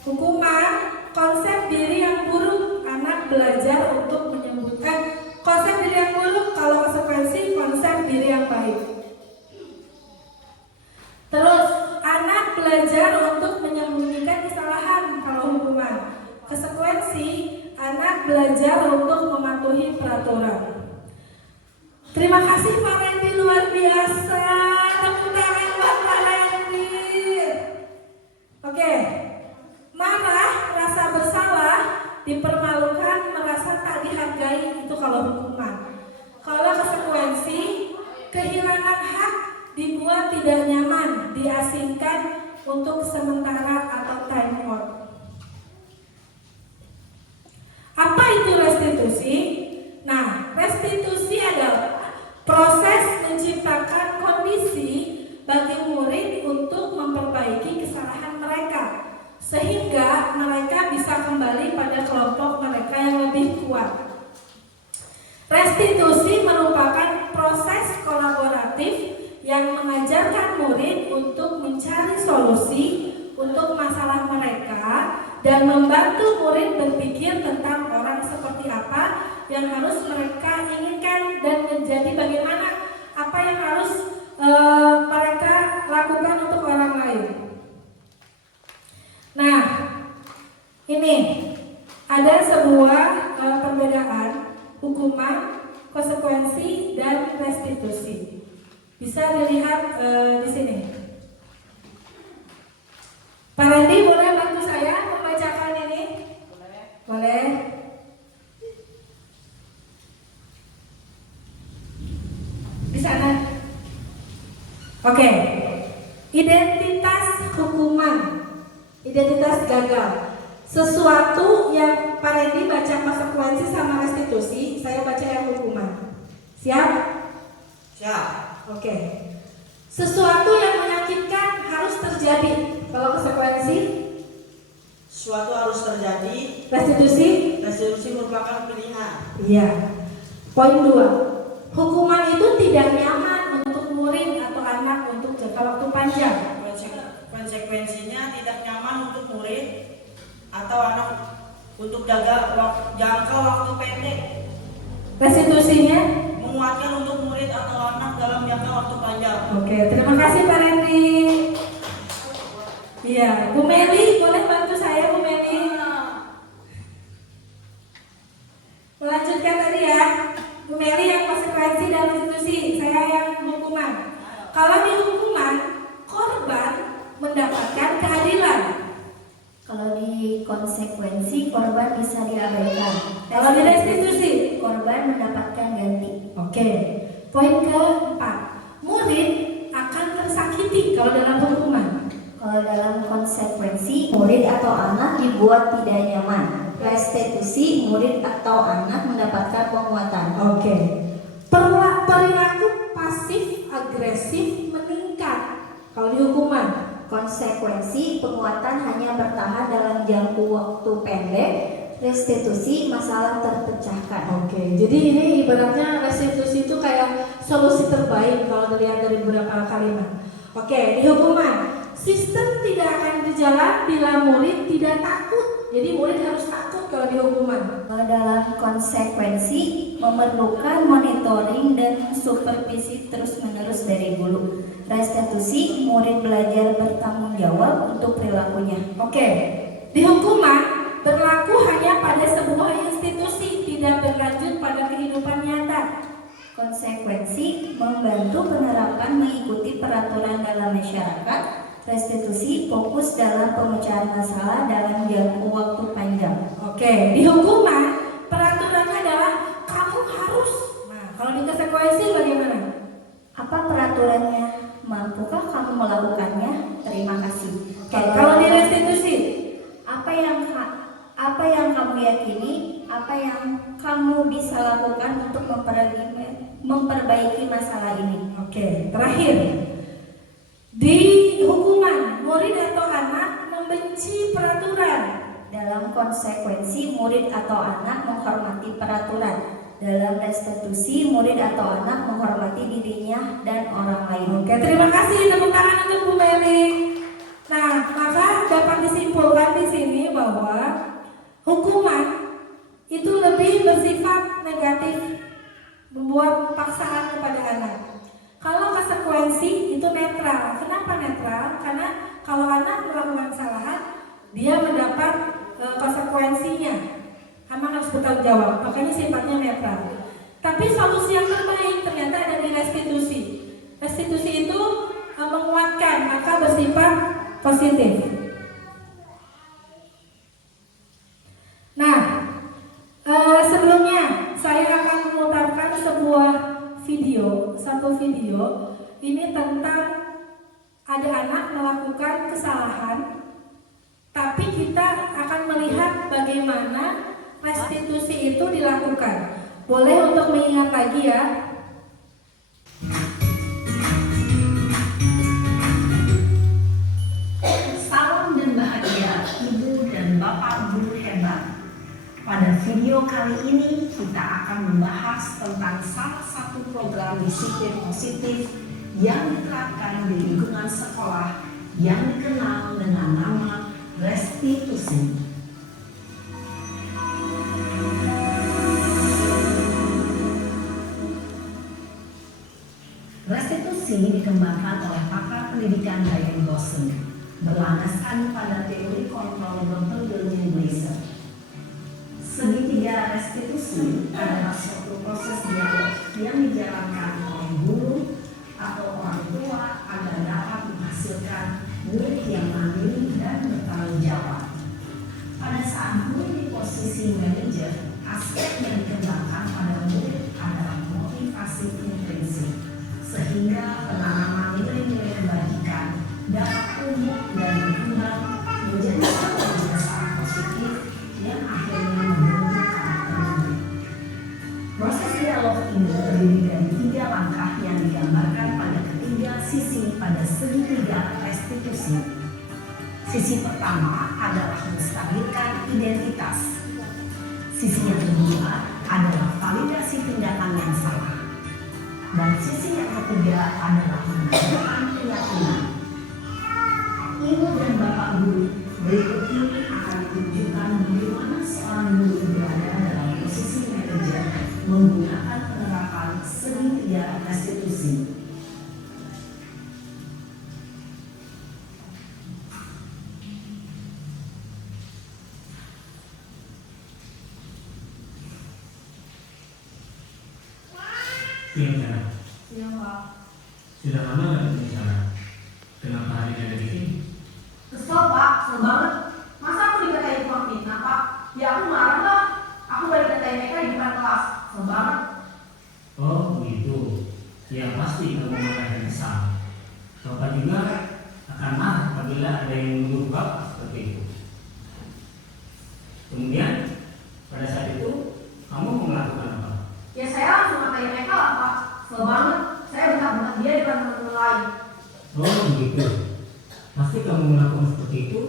Hukuman, konsep diri yang buruk, anak belajar untuk menyembuhkan konsep diri yang buruk. Kalau konsekuensi, konsep diri yang baik. Terus, anak belajar untuk menyembunyikan kesalahan. Kalau hukuman, konsekuensi, anak belajar untuk mematuhi peraturan. Terima kasih Pak Randy, luar biasa. Tepuk tangan buat Pak Randy. Oke, marah, rasa bersalah, dipermalukan, merasa tak dihargai, itu kalau hukuman. Kalau konsekuensi, kehilangan hak, dibuat tidak nyaman, diasingkan untuk sementara atau time out. Apa itu restitusi? Nah, restitusi adalah proses menciptakan kondisi bagi murid untuk memperbaiki kesalahan mereka sehingga mereka bisa kembali pada kelompok mereka yang lebih kuat. Restitusi merupakan proses kolaboratif yang mengajarkan murid untuk mencari solusi untuk masalah mereka dan membantu murid berpikir tentang orang seperti apa yang harus mereka inginkan dan menjadi bagaimana apa yang harus mereka lakukan untuk orang lain. Nah, ini ada sebuah perbedaan hukuman, konsekuensi, dan restitusi. Bisa dilihat di sini. Pak Randy, boleh bantu saya membacakan ini? Boleh. Di sana. Oke. Identitas hukuman. Identitas gagal. Sesuatu yang Pak Randy baca konsekuensi sama restitusi, saya baca yang hukuman. Siap? Siap. Oke. Sesuatu yang menyakitkan harus terjadi. Kalau konsekuensi, Sesuatu harus terjadi. restitusi. Restitusi merupakan pilihan. Iya. Poin 2. Hukuman itu tidak nyaman untuk murid atau anak untuk jangka waktu panjang. Konsekuensinya tidak nyaman untuk murid atau anak untuk jangka waktu pendek. Restitusinya Menguatkan untuk murid atau anak dalam jangka waktu panjang. oke, terima kasih Pak Randy. Iya, Bu Meli, boleh bantu saya Bu Meli? Melanjutkan tadi ya, Bu Meli yang konsekuensi dan restitusi, saya yang hukuman. Kalau di hukuman, korban mendapatkan keadilan. Kalau di konsekuensi, korban bisa diabaikan. Kalau di restitusi, korban mendapatkan ganti. oke. Poin keempat, murid akan tersakiti kalau dalam hukuman. Kalau dalam konsekuensi, murid atau anak dibuat tidak nyaman. Restitusi, murid atau anak mendapatkan penguatan. Oke. Perilaku pasif agresif meningkat kalau di hukuman. Konsekuensi, penguatan hanya bertahan dalam jangka waktu pendek. Restitusi, masalah terpecahkan. Oke, jadi ini ibaratnya restitusi itu kayak solusi terbaik kalau dilihat dari beberapa kalimat. Oke, di hukuman, sistem tidak akan berjalan bila murid tidak takut jadi murid harus takut kalau dihukuman. Dalam konsekuensi memerlukan monitoring dan supervisi terus-menerus dari guru. Restitusi, murid belajar bertanggung jawab untuk perilakunya. Oke, di hukuman berlaku hanya pada sebuah institusi, tidak berlanjut pada kehidupan nyata. Konsekuensi membantu penerapan mengikuti peraturan dalam masyarakat. Restitusi fokus dalam pemecahan masalah dalam jangka waktu panjang. Oke, di hukuman peraturannya adalah kamu harus. Nah, kalau di konsekuensi bagaimana? Apa peraturannya? Mampukah kamu melakukannya? Terima kasih. Oke, kalau di restitusi, Apa yang kamu yakini? Apa yang kamu bisa lakukan untuk memperbaiki masalah ini? oke, terakhir. Di hukuman, murid atau anak membenci peraturan. Dalam konsekuensi, murid atau anak menghormati peraturan. Dalam restitusi, murid atau anak menghormati dirinya dan orang lain. Oke, terima kasih, tepuk tangan untuk Bu Meli. Nah, maka dapat disimpulkan di sini bahwa hukuman itu lebih bersifat negatif, membuat paksaan kepada anak. Kalau konsekuensi itu netral. Kenapa netral? Karena kalau anak melakukan kesalahan, dia mendapat konsekuensinya. Anak harus bertanggung jawab. Makanya sifatnya netral. Tapi solusi yang terbaik ternyata ada di restitusi. Restitusi itu menguatkan, maka bersifat positif. Nah, sebelumnya saya akan memutarkan satu video ini tentang ada anak melakukan kesalahan, tapi kita akan melihat bagaimana restitusi itu dilakukan. Boleh untuk mengingat lagi ya. Salam dan bahagia Ibu dan Bapak Guru hebat. Pada video kali ini kita akan membahas tentang salah satu program disiplin positif yang diterapkan di lingkungan sekolah yang dikenal dengan nama restitusi. Restitusi dikembangkan oleh pakar pendidikan Diane Gosling, berlandaskan pada teori kontrol Dr. William Glaser. Segitiga restitusi adalah suatu proses dialog yang dijalankan oleh guru atau orang tua agar dapat menghasilkan murid yang mandiri dan bertanggung jawab. Pada saat murid di posisi manajer, aspek yang dikembangkan pada murid adalah motivasi intrinsik, sehingga penanaman nilai-nilai kebajikan dapat tumbuh dan berkembang menjadi satu kebiasaan positif yang akhirnya membentuk karakter murid. Proses dialog ini terdiri dari 3 langkah yang digambarkan pada ketiga sisi pada segitiga restitusi. Sisi pertama adalah menstabilkan identitas. Sisi yang kedua adalah validasi tindakan yang salah. Dan sisi yang ketiga adalah menanamkan keyakinan. Ibu dan Bapak Guru, berikut ini akan menunjukkan bagaimana seorang guru berada dalam posisi manajer menggunakan penerapan segitiga restitusi. Siang sana. Siang Pak. Sudah lama nggak ketemu sana? Kenapa hari ini ada di sini? Kesel Pak, kesel banget. Masa aku dikatain tukang fitnah Pak? Ya aku marah lah. Aku balik katain mereka di depan kelas. Kesel banget. Oh begitu. Ya pasti kamu akan kesal. Bapak juga akan marah apabila ada yang menuduh Bapak seperti itu. Kemudian pada saat itu kamu mau melakukan apa? Ya saya langsung ngatain mereka lah Pak. Kesel banget. Saya bentak-bentak dia di depan teman-teman lain. Oh begitu. Pasti kamu melakukan seperti itu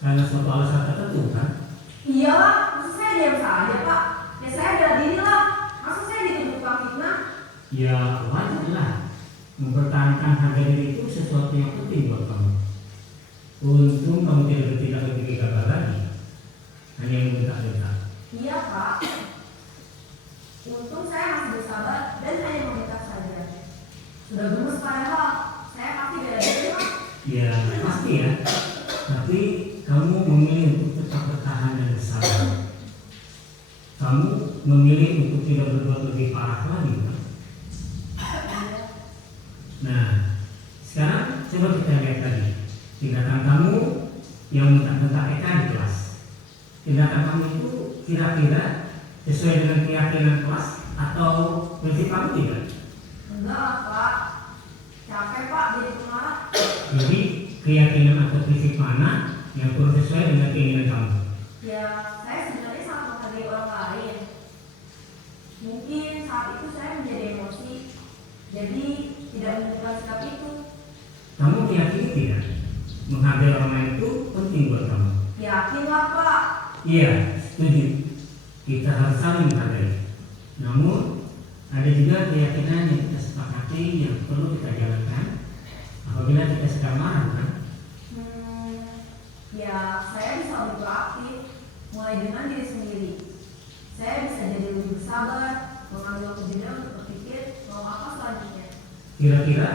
karena suatu alasan tertentu kan? Iya lah, maksud saya diam saja Pak. Ya saya bela diri lah. Maksud saya dituduh tukang fitnah. Ya wajar lah. Mempertahankan harga diri itu sesuatu yang penting buat kamu. Untung kamu tidak bertindak lebih gegabah lagi. hanya meminta-minta. Iya Pak. Untung saya masih bersabar dan hanya meminta saja. Sudah gemes padahal saya pasti beda diri Pak. Ya pasti ya, tapi kamu memilih untuk tetap bertahan dan bersabar. Kamu memilih untuk tidak berbuat lebih parah lagi kan? Nah, sekarang coba kita lihat tadi tindakan kamu yang mentak-mentak Eka di kelas. Tindakan kamu itu kira-kira sesuai dengan keyakinan kelas atau prinsip kamu tidak? Enggak lah Pak. Capek Pak jadi pemarah. Jadi keyakinan atau prinsip mana yang perlu sesuai dengan keinginan kamu? Ya, saya sebenarnya sangat menghargai orang lain. Mungkin saat itu saya menjadi emosi, jadi tidak menunjukkan sikap itu. Kamu meyakini tidak? Menghargai orang lain itu penting buat kamu. Yakin lah Pak. Iya, setuju. Kita harus saling menghargai. Namun ada juga keyakinan yang kita sepakati yang perlu kita jalankan apabila kita sedang marah, kan? Ya, saya bisa lebih proaktif, mulai dengan diri sendiri. Saya bisa jadi lebih bersabar, mengambil waktu jeda untuk berpikir mau apa selanjutnya. Kira-kira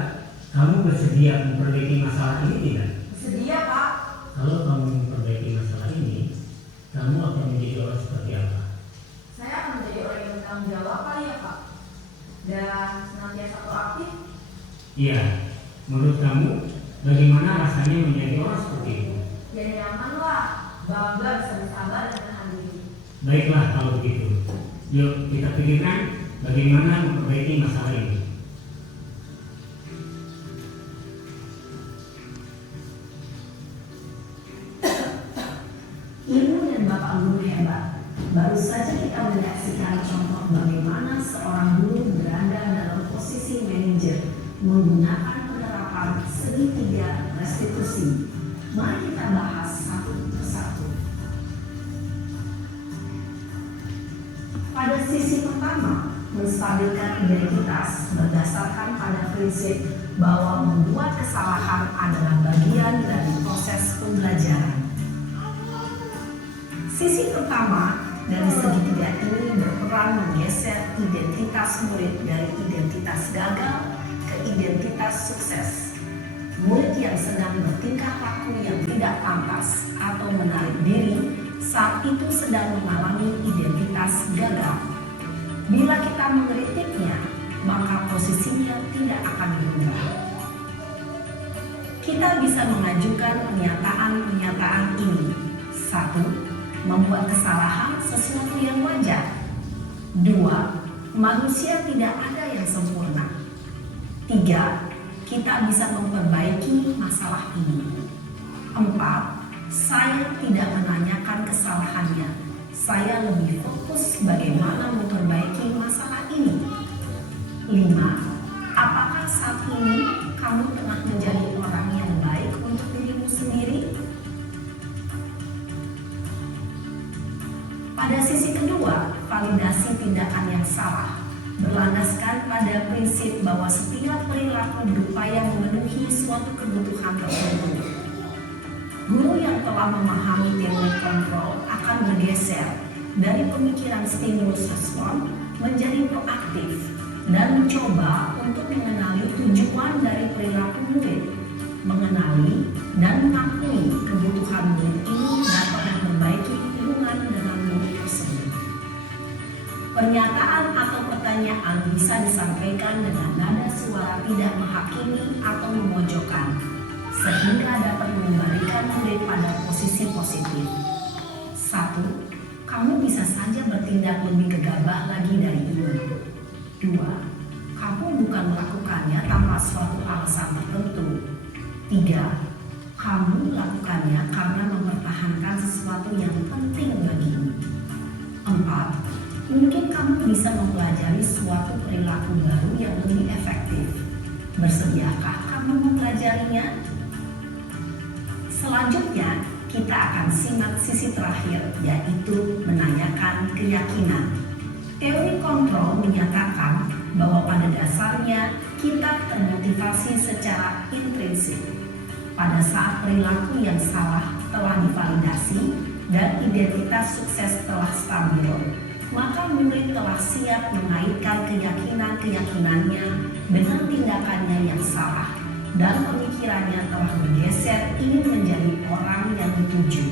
kamu bersedia memperbaiki masalah ini tidak? Bersedia Pak. Kalau kamu memperbaiki masalah ini, kamu akan menjadi orang seperti apa? Saya akan menjadi orang yang bertanggung jawab kali ya Pak. Dan senantiasa proaktif. Iya, menurut kamu bagaimana rasanya menjadi orang seperti itu? Ya nyaman lah, bangga bisa bersabar dan menahan diri. Baiklah kalau begitu. Yuk kita pikirkan bagaimana memperbaiki masalah ini. Ibu dan Bapak guru hebat. Baru saja kita menyaksikan contoh bagaimana seorang guru berada dalam posisi manajer menggunakan penerapan segitiga restitusi. Mari kita bahas satu persatu. Pada sisi pertama, menstabilkan identitas berdasarkan pada prinsip bahwa membuat kesalahan adalah bagian dari proses pembelajaran. Sisi pertama dari segitiga ini berperan menggeser identitas murid dari identitas gagal ke identitas sukses. Murid yang sedang bertingkah laku yang tidak pantas atau menarik diri saat itu sedang mengalami identitas gagal. Bila kita mengkritiknya, maka posisinya tidak akan berubah. Kita bisa mengajukan pernyataan-pernyataan ini. 1. Membuat kesalahan sesuatu yang wajar. 2. Manusia tidak ada yang sempurna. 3. Kita bisa memperbaiki masalah ini. 4. Saya tidak menanyakan kesalahannya. Saya lebih fokus bagaimana memperbaiki masalah ini. 5. Apakah saat ini kamu tengah menjadi orang yang baik untuk dirimu sendiri? Pada sisi kedua, validasi tindakan yang salah berlandaskan pada prinsip bahwa setiap perilaku berupaya memenuhi suatu kebutuhan tertentu. Guru yang telah memahami teori kontrol akan bergeser dari pemikiran stimulus respon menjadi proaktif dan mencoba untuk mengenali tujuan dari perilaku murid, mengenali dan mengakui kebutuhan murid ini dapat memperbaiki hubungan dengan murid tersebut. Pernyataan atau pertanyaan bisa disampaikan dengan nada suara tidak menghakimi atau memojokkan, sehingga dapat mengembalikan murid pada posisi positif. 1. Kamu bisa saja bertindak lebih gegabah lagi dari ini. 2. Kamu bukan melakukannya tanpa suatu alasan tertentu. 3. Kamu melakukannya karena mempertahankan sesuatu yang penting bagimu. 4. Mungkin kamu bisa mempelajari suatu perilaku baru yang lebih efektif. Bersediakah kamu mempelajarinya? Selanjutnya, kita akan simak sisi terakhir, yaitu menanyakan keyakinan. Teori kontrol menyatakan bahwa pada dasarnya kita termotivasi secara intrinsik. Pada saat perilaku yang salah telah divalidasi, dan identitas sukses telah stabil, maka murid telah siap mengaitkan keyakinan-keyakinannya dengan tindakannya yang salah dan pemikirannya telah bergeser ingin menjadi orang yang dituju.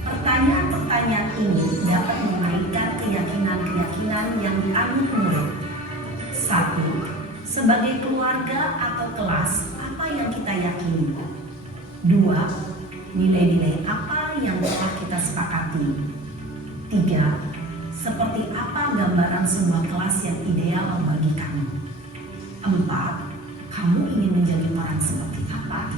Pertanyaan-pertanyaan ini dapat mengaitkan keyakinan-keyakinan yang dianut murid. 1. Sebagai keluarga atau kelas, apa yang kita yakini? 2. Nilai-nilai apa yang telah kita sepakati? 3. Seperti apa gambaran sebuah kelas yang ideal bagi kamu? 4. Kamu ingin menjadi orang seperti apa?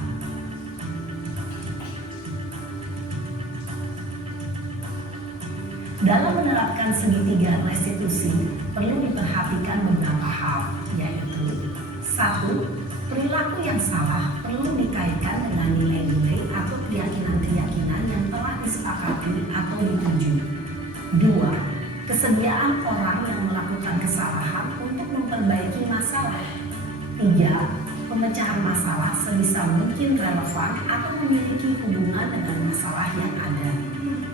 Dalam menerapkan segitiga restitusi, perlu diperhatikan beberapa hal, yaitu 1. Perilaku yang salah perlu dikaitkan dengan nilai-nilai atau keyakinan-keyakinan yang telah disepakati atau dituju. 2. Kesediaan orang yang melakukan kesalahan untuk memperbaiki masalah. 3. Pemecahan masalah sebisa mungkin relevan atau memiliki hubungan dengan masalah yang ada.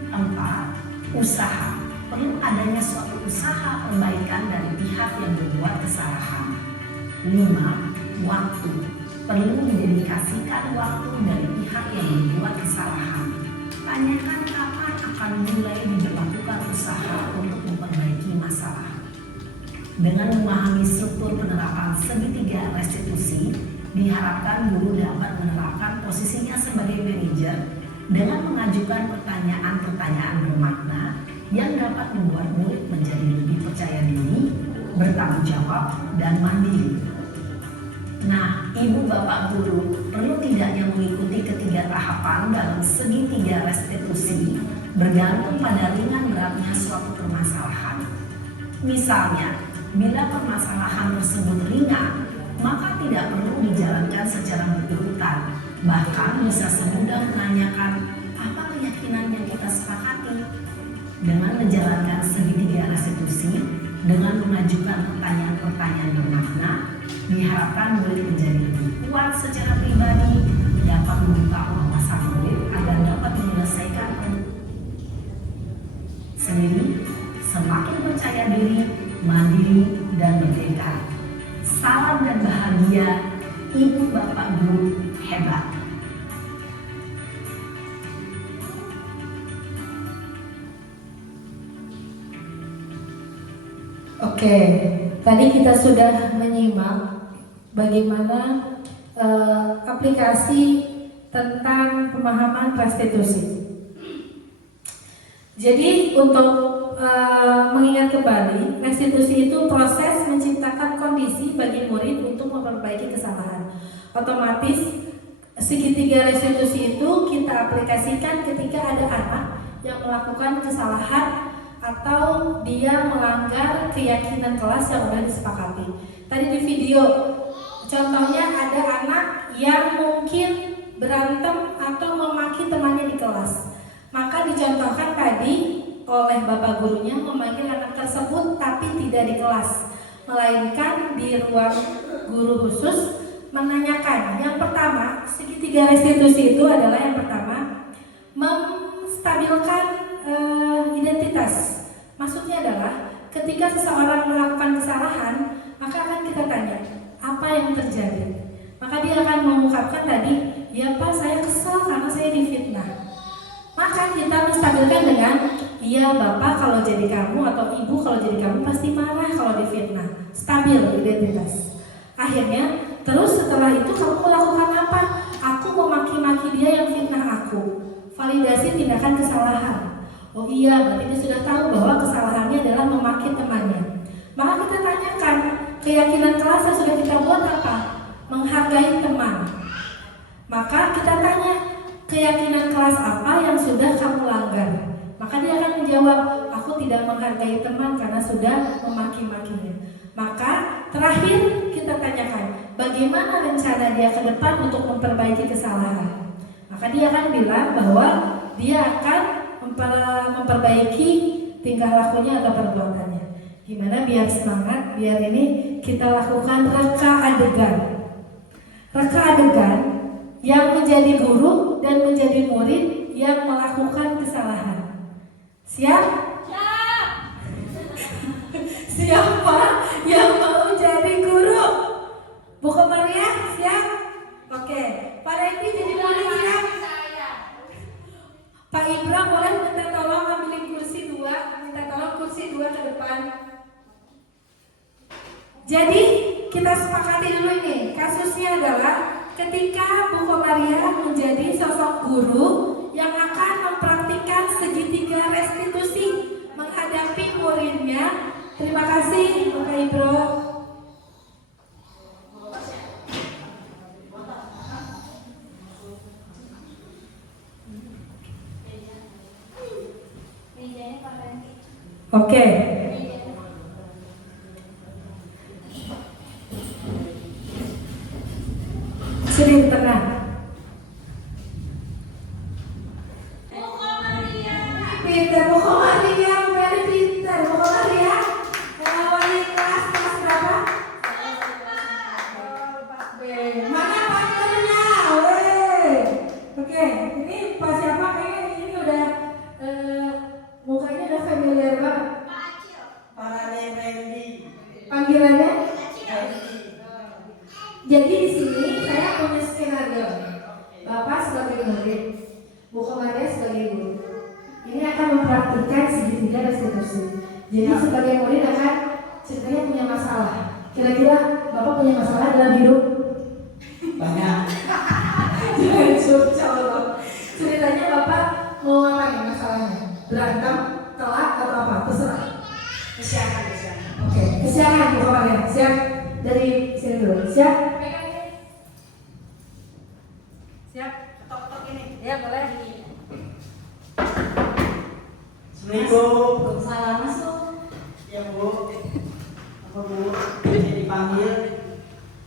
4. Usaha. Perlu adanya suatu usaha perbaikan dari pihak yang membuat kesalahan. 5. Waktu. Perlu mendedikasikan waktu dari pihak yang membuat kesalahan. Tanyakan kapan akan mulai dilakukan usaha untuk memperbaiki masalah. Dengan memahami struktur penerapan segitiga restitusi, diharapkan guru dapat menerapkan posisinya sebagai manajer dengan mengajukan pertanyaan-pertanyaan bermakna yang dapat membuat murid menjadi lebih percaya diri, bertanggung jawab, dan mandiri. Nah, ibu bapak guru perlu tidaknya mengikuti ketiga tahapan dalam segitiga restitusi bergantung pada ringan beratnya suatu permasalahan. Misalnya, bila permasalahan tersebut ringan, maka tidak perlu dijalankan secara berurutan. Bahkan bisa semudah menanyakan apa keyakinan yang kita sepakati. Dengan menjalankan segitiga restitusi, dengan mengajukan pertanyaan-pertanyaan bermakna, diharapkan murid menjadi lebih kuat secara pribadi, dapat membuka wawasan murid agar dapat menyelesaikan sendiri, semakin percaya diri, mandiri, dan merdeka. Salam dan bahagia, ibu bapak guru hebat. Oke, tadi kita sudah menyimak bagaimana aplikasi tentang pemahaman restitusi. Jadi untuk mengingat kembali, restitusi itu proses menciptakan kondisi bagi murid untuk memperbaiki kesalahan. Otomatis segitiga restitusi itu kita aplikasikan ketika ada anak yang melakukan kesalahan atau dia melanggar keyakinan kelas yang sudah disepakati. Tadi di video contohnya ada anak yang mungkin berantem atau memaki temannya di kelas. Maka dicontohkan tadi oleh bapak gurunya memanggil anak tersebut tapi tidak di kelas, melainkan di ruang guru khusus menanyakan. Yang pertama, segitiga restitusi itu adalah yang pertama menstabilkan identitas. Maksudnya adalah ketika seseorang melakukan kesalahan, maka akan kita tanya apa yang terjadi. Maka dia akan mengungkapkan tadi, ya Pak, saya kesal karena saya difitnah. Maka kita menstabilkan dengan, iya Bapak kalau jadi kamu atau Ibu kalau jadi kamu pasti marah kalau difitnah. Stabil identitas. Akhirnya terus setelah itu kamu melakukan apa? Aku memaki-maki dia yang fitnah aku. Validasi tindakan kesalahan. Oh iya, berarti dia sudah tahu bahwa kesalahannya adalah memaki temannya. Maka kita tanyakan, keyakinan kelas yang sudah kita buat apa? Menghargai teman. Maka kita tanya, keyakinan kelas apa yang sudah kamu langgar? Maka dia akan menjawab, aku tidak menghargai teman karena sudah memaki-makinya. Maka terakhir kita tanyakan, bagaimana rencana dia ke depan untuk memperbaiki kesalahan? Maka dia akan bilang bahwa dia akan memperbaiki tingkah lakunya atau perbuatannya. Gimana biar semangat, biar ini kita lakukan reka adegan. Reka adegan yang menjadi guru dan menjadi murid yang melakukan kesalahan. Siap? Siapa yang mau jadi guru? Bu Komaria, siap? Oke, Pak Randy jadi guru siap? Pak Ibra boleh minta tolong ambilin kursi 2, minta tolong kursi 2 ke depan. Jadi kita sepakati dulu ini, kasusnya adalah ketika Bu Komaria menjadi sosok guru yang akan mempraktikkan segitiga restitusi menghadapi muridnya. Terima kasih Bapak Ibro. Oke. Sini di tengah. Pintar Bu Komaria, very pintar Bu Komaria. Wali kelas berapa? Kelas B. Mana pacarnya? Oke, ini Pak siapa? Kayaknya ini udah mukanya udah familiar banget. Panggilannya? Jadi di sini saya punya skenario. Bapak sebagai murid, Bu Komaria sebagai guru. Ini akan mempraktikkan segitiga restitusi. Jadi sebagai murid akan ceritanya punya masalah. Kira-kira Bapak punya masalah dalam hidup? Banyak. Jangan curcol. Ceritanya Bapak mau ngapain masalahnya? Berantem, telat atau apa? Terserah. Kesiangan. Oke, kesiangan Bu Komaria. Siap? Dari sini dulu. Siap? Siap? Tok ini. Ya boleh. Assalamualaikum. Salah masuk. Ya Bu. Apa Bu? Saya dipanggil.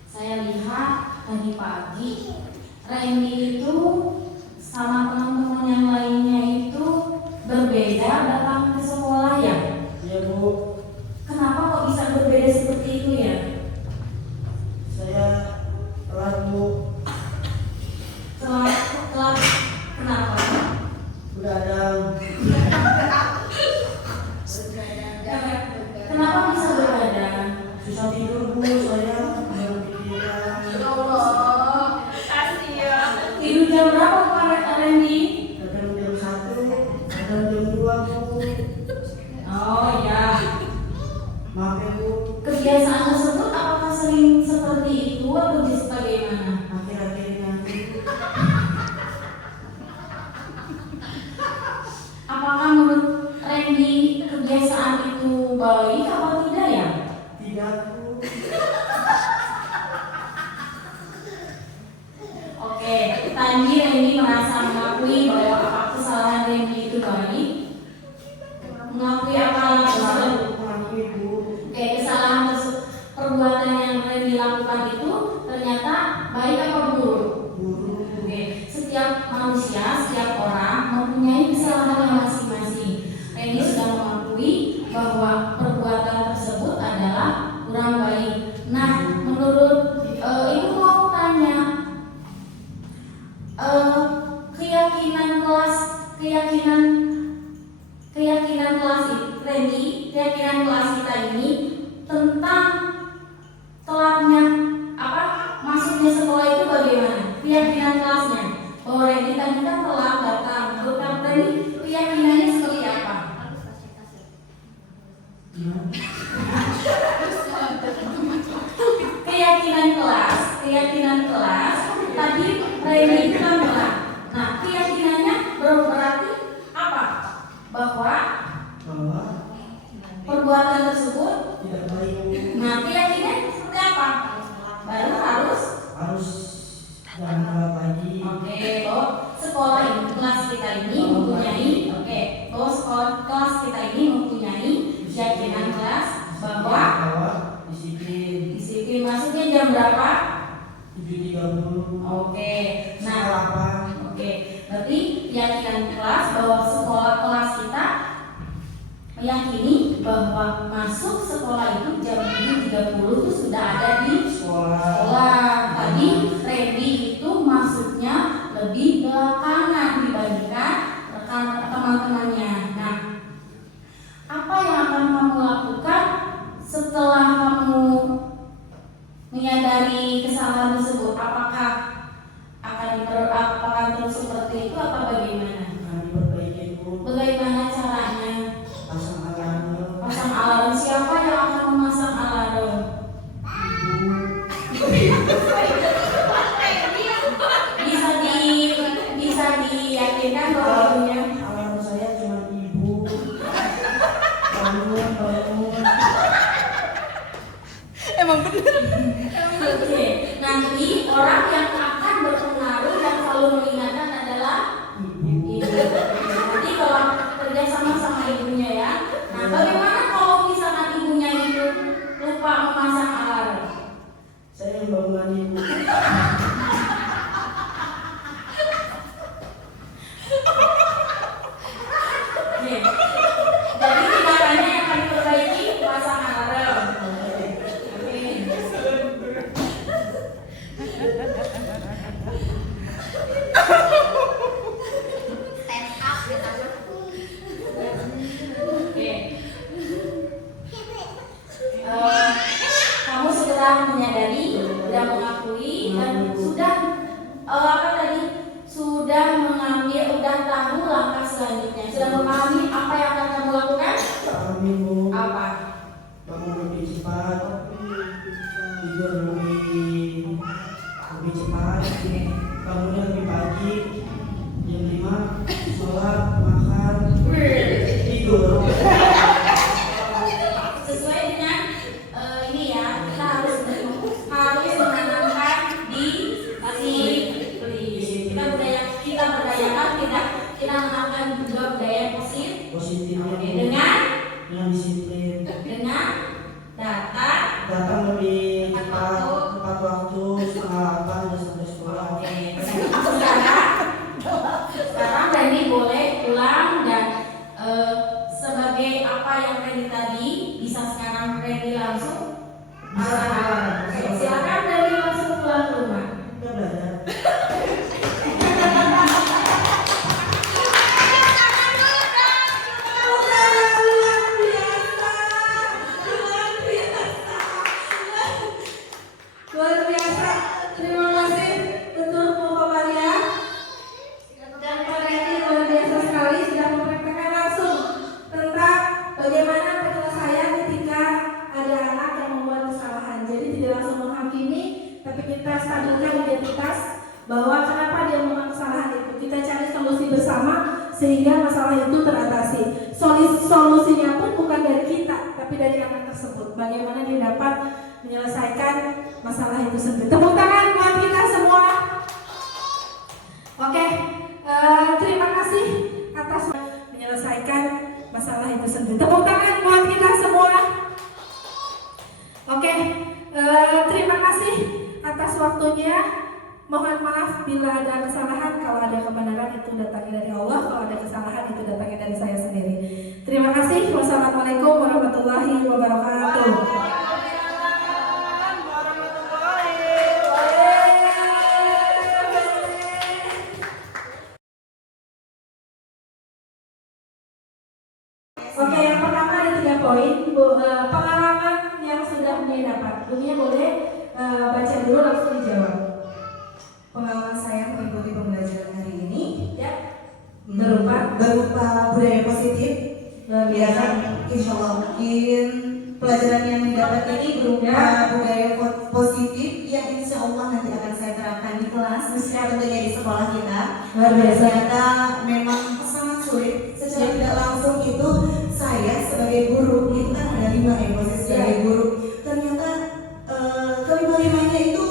Saya lihat tadi pagi Randy itu sama teman-teman yang lainnya itu berbeda datang ke sekolah ya. Ya Bu. Kenapa kok bisa berbeda seperti itu ya? Saya telat Bu. Telat kenapa? Begadang. Kenapa bisa berbeda? Susah tidur Bu. Saya berpikiran. Tidur jam berapa Pak Randy? Kadang jam 1, kadang jam 2 Bu. Oh ya. Maaf ya Bu. Kebiasaan tersebut apakah sering seperti itu atau bagaimana? Akhir-akhir ini. Apakah menurut Randy kebiasaan itu baik atau tidak ya? Tidak Bu. Oke, tadi Randy merasa mengakui bahwa apa kesalahan Randy itu baik. Mengakui apa kesalahan? Mengakui Bu. Oke, kesalahan tersebut, perbuatan yang Randy lakukan itu ternyata baik apa buruk? Guru. Oke, setiap manusia, setiap orang mempunyai kesalahan masing-masing. Randy sudah mengakui bahwa perbuatan tersebut adalah kurang baik. Nah, menurut ibu mau tanya, keyakinan kelas Randy, keyakinan kelas kita ini tentang telatnya apa masuknya sekolah itu bagaimana? Keyakinan kelasnya bahwa Randy tadi kan telat datang. Menurut Randy keyakinannya seperti apa? Keyakinan kelas tadi Randy itu kan telat. Nah, keyakinannya berarti apa? Bahwa perbuatan tersebut Tidak baik Bu. nah keyakinan seperti apa? Baru harus Jangan telat lagi. oke, bahwa sekolah ini kelas kita ini mempunyai bahwa sekolah kelas kita ini mempunyai keyakinan kelas bahwa disiplin. disiplin masuknya jam berapa? 7.30. Oke, nah Sarapan. oke, berarti keyakinan kelas bahwa sekolah kelas kita meyakini bahwa masuk sekolah itu jam 7.30 itu sudah ada di sekolah. Tadi Randy itu masuknya lebih belakangan dibandingkan dari kesalahan tersebut? Apakah akan terus seperti itu atau bagaimana? Bagaimana caranya? Pasang alarm. Siapa yang akan memasang alarm? Bisa diyakinkan bahwa ibunya. Alarm saya cuma ibu. Bangun. Oke, nanti orang yang akan berpengaruh dan selalu mengingatkan adalah ibu. Nanti kalau kerja sama ibunya ya. Nah, bagaimana kalau misalkan ibunya itu lupa memasang alarm? Saya yang bangunan ibu. Oke. Jadi tindakannya yang akan diperbaiki pasang alarm. Oke. Oke. Kamu sudah menyadari, sudah mengakui dan sudah mengambil, sudah tahu langkah selanjutnya, sudah memahami apa yang akan kamu lakukan? Kami bu. Apa? Bangun lebih cepat. Tidur lebih cepat. Bangunnya lebih pagi. Jam 5 sholat, makan, tidur. Sesuai dengan ini ya, kita harus menanamkan disiplin. Kita berdayakan, kita menanamkan juga budaya Positifnya dengan disiplin. dengan Datang lebih cepat, tepat waktu, setengah 8 udah sampai sekolah. Sekarang Randy boleh pulang dan sebagai apa yang Randy tadi bisa sekarang Randy langsung silakan Randy langsung pulang ke rumah. Kita belajar. Luar biasa. Terima kasih untuk Bapak Maria dan Pak Randy, luar biasa sekali sudah mempraktekkan langsung tentang bagaimana penyelesaian ketika ada anak yang membuat kesalahan. Jadi tidak langsung menghakimi, tapi kita stabilkan identitas bahwa kenapa dia membuat kesalahan itu. Kita cari solusi bersama sehingga masalah itu teratasi. Solusinya pun bukan dari kita, tapi dari anak tersebut. Bagaimana dia dapat menyelesaikan masalah itu sendiri. Tepuk tangan buat kita semua. Oke, terima kasih atas menyelesaikan masalah itu sendiri. Tepuk tangan buat kita semua. Oke, terima kasih atas waktunya. Mohon maaf bila ada kesalahan. Kalau ada kebenaran itu datangnya dari Allah. Kalau ada kesalahan itu datangnya dari saya sendiri. Terima kasih. Wassalamualaikum warahmatullahi wabarakatuh. Oke, yang pertama ada 3 poin. Pengalaman yang sudah Bunia dapat. Bunia boleh baca dulu langsung dijawab. Pengalaman saya mengikuti pembelajaran hari ini Ya, berupa budaya positif. biasa. Insya Allah mungkin pelajaran yang didapat ini berupa budaya positif yang insya Allah nanti akan saya terapkan di kelas, tentunya di sekolah kita. Luar biasa. Ternyata memang sangat sulit. Secara tidak langsung itu saya sebagai guru, itu kan ada 5 ya posisi sebagai guru. Ternyata kelima-limanya itu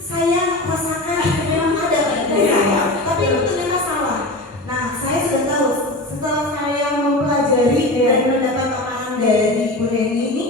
saya rasakan memang ada pada diri saya, tapi itu ternyata salah. Nah, saya sudah tahu setelah saya mempelajari dan mendapat pemahaman dari Bu Heni ini,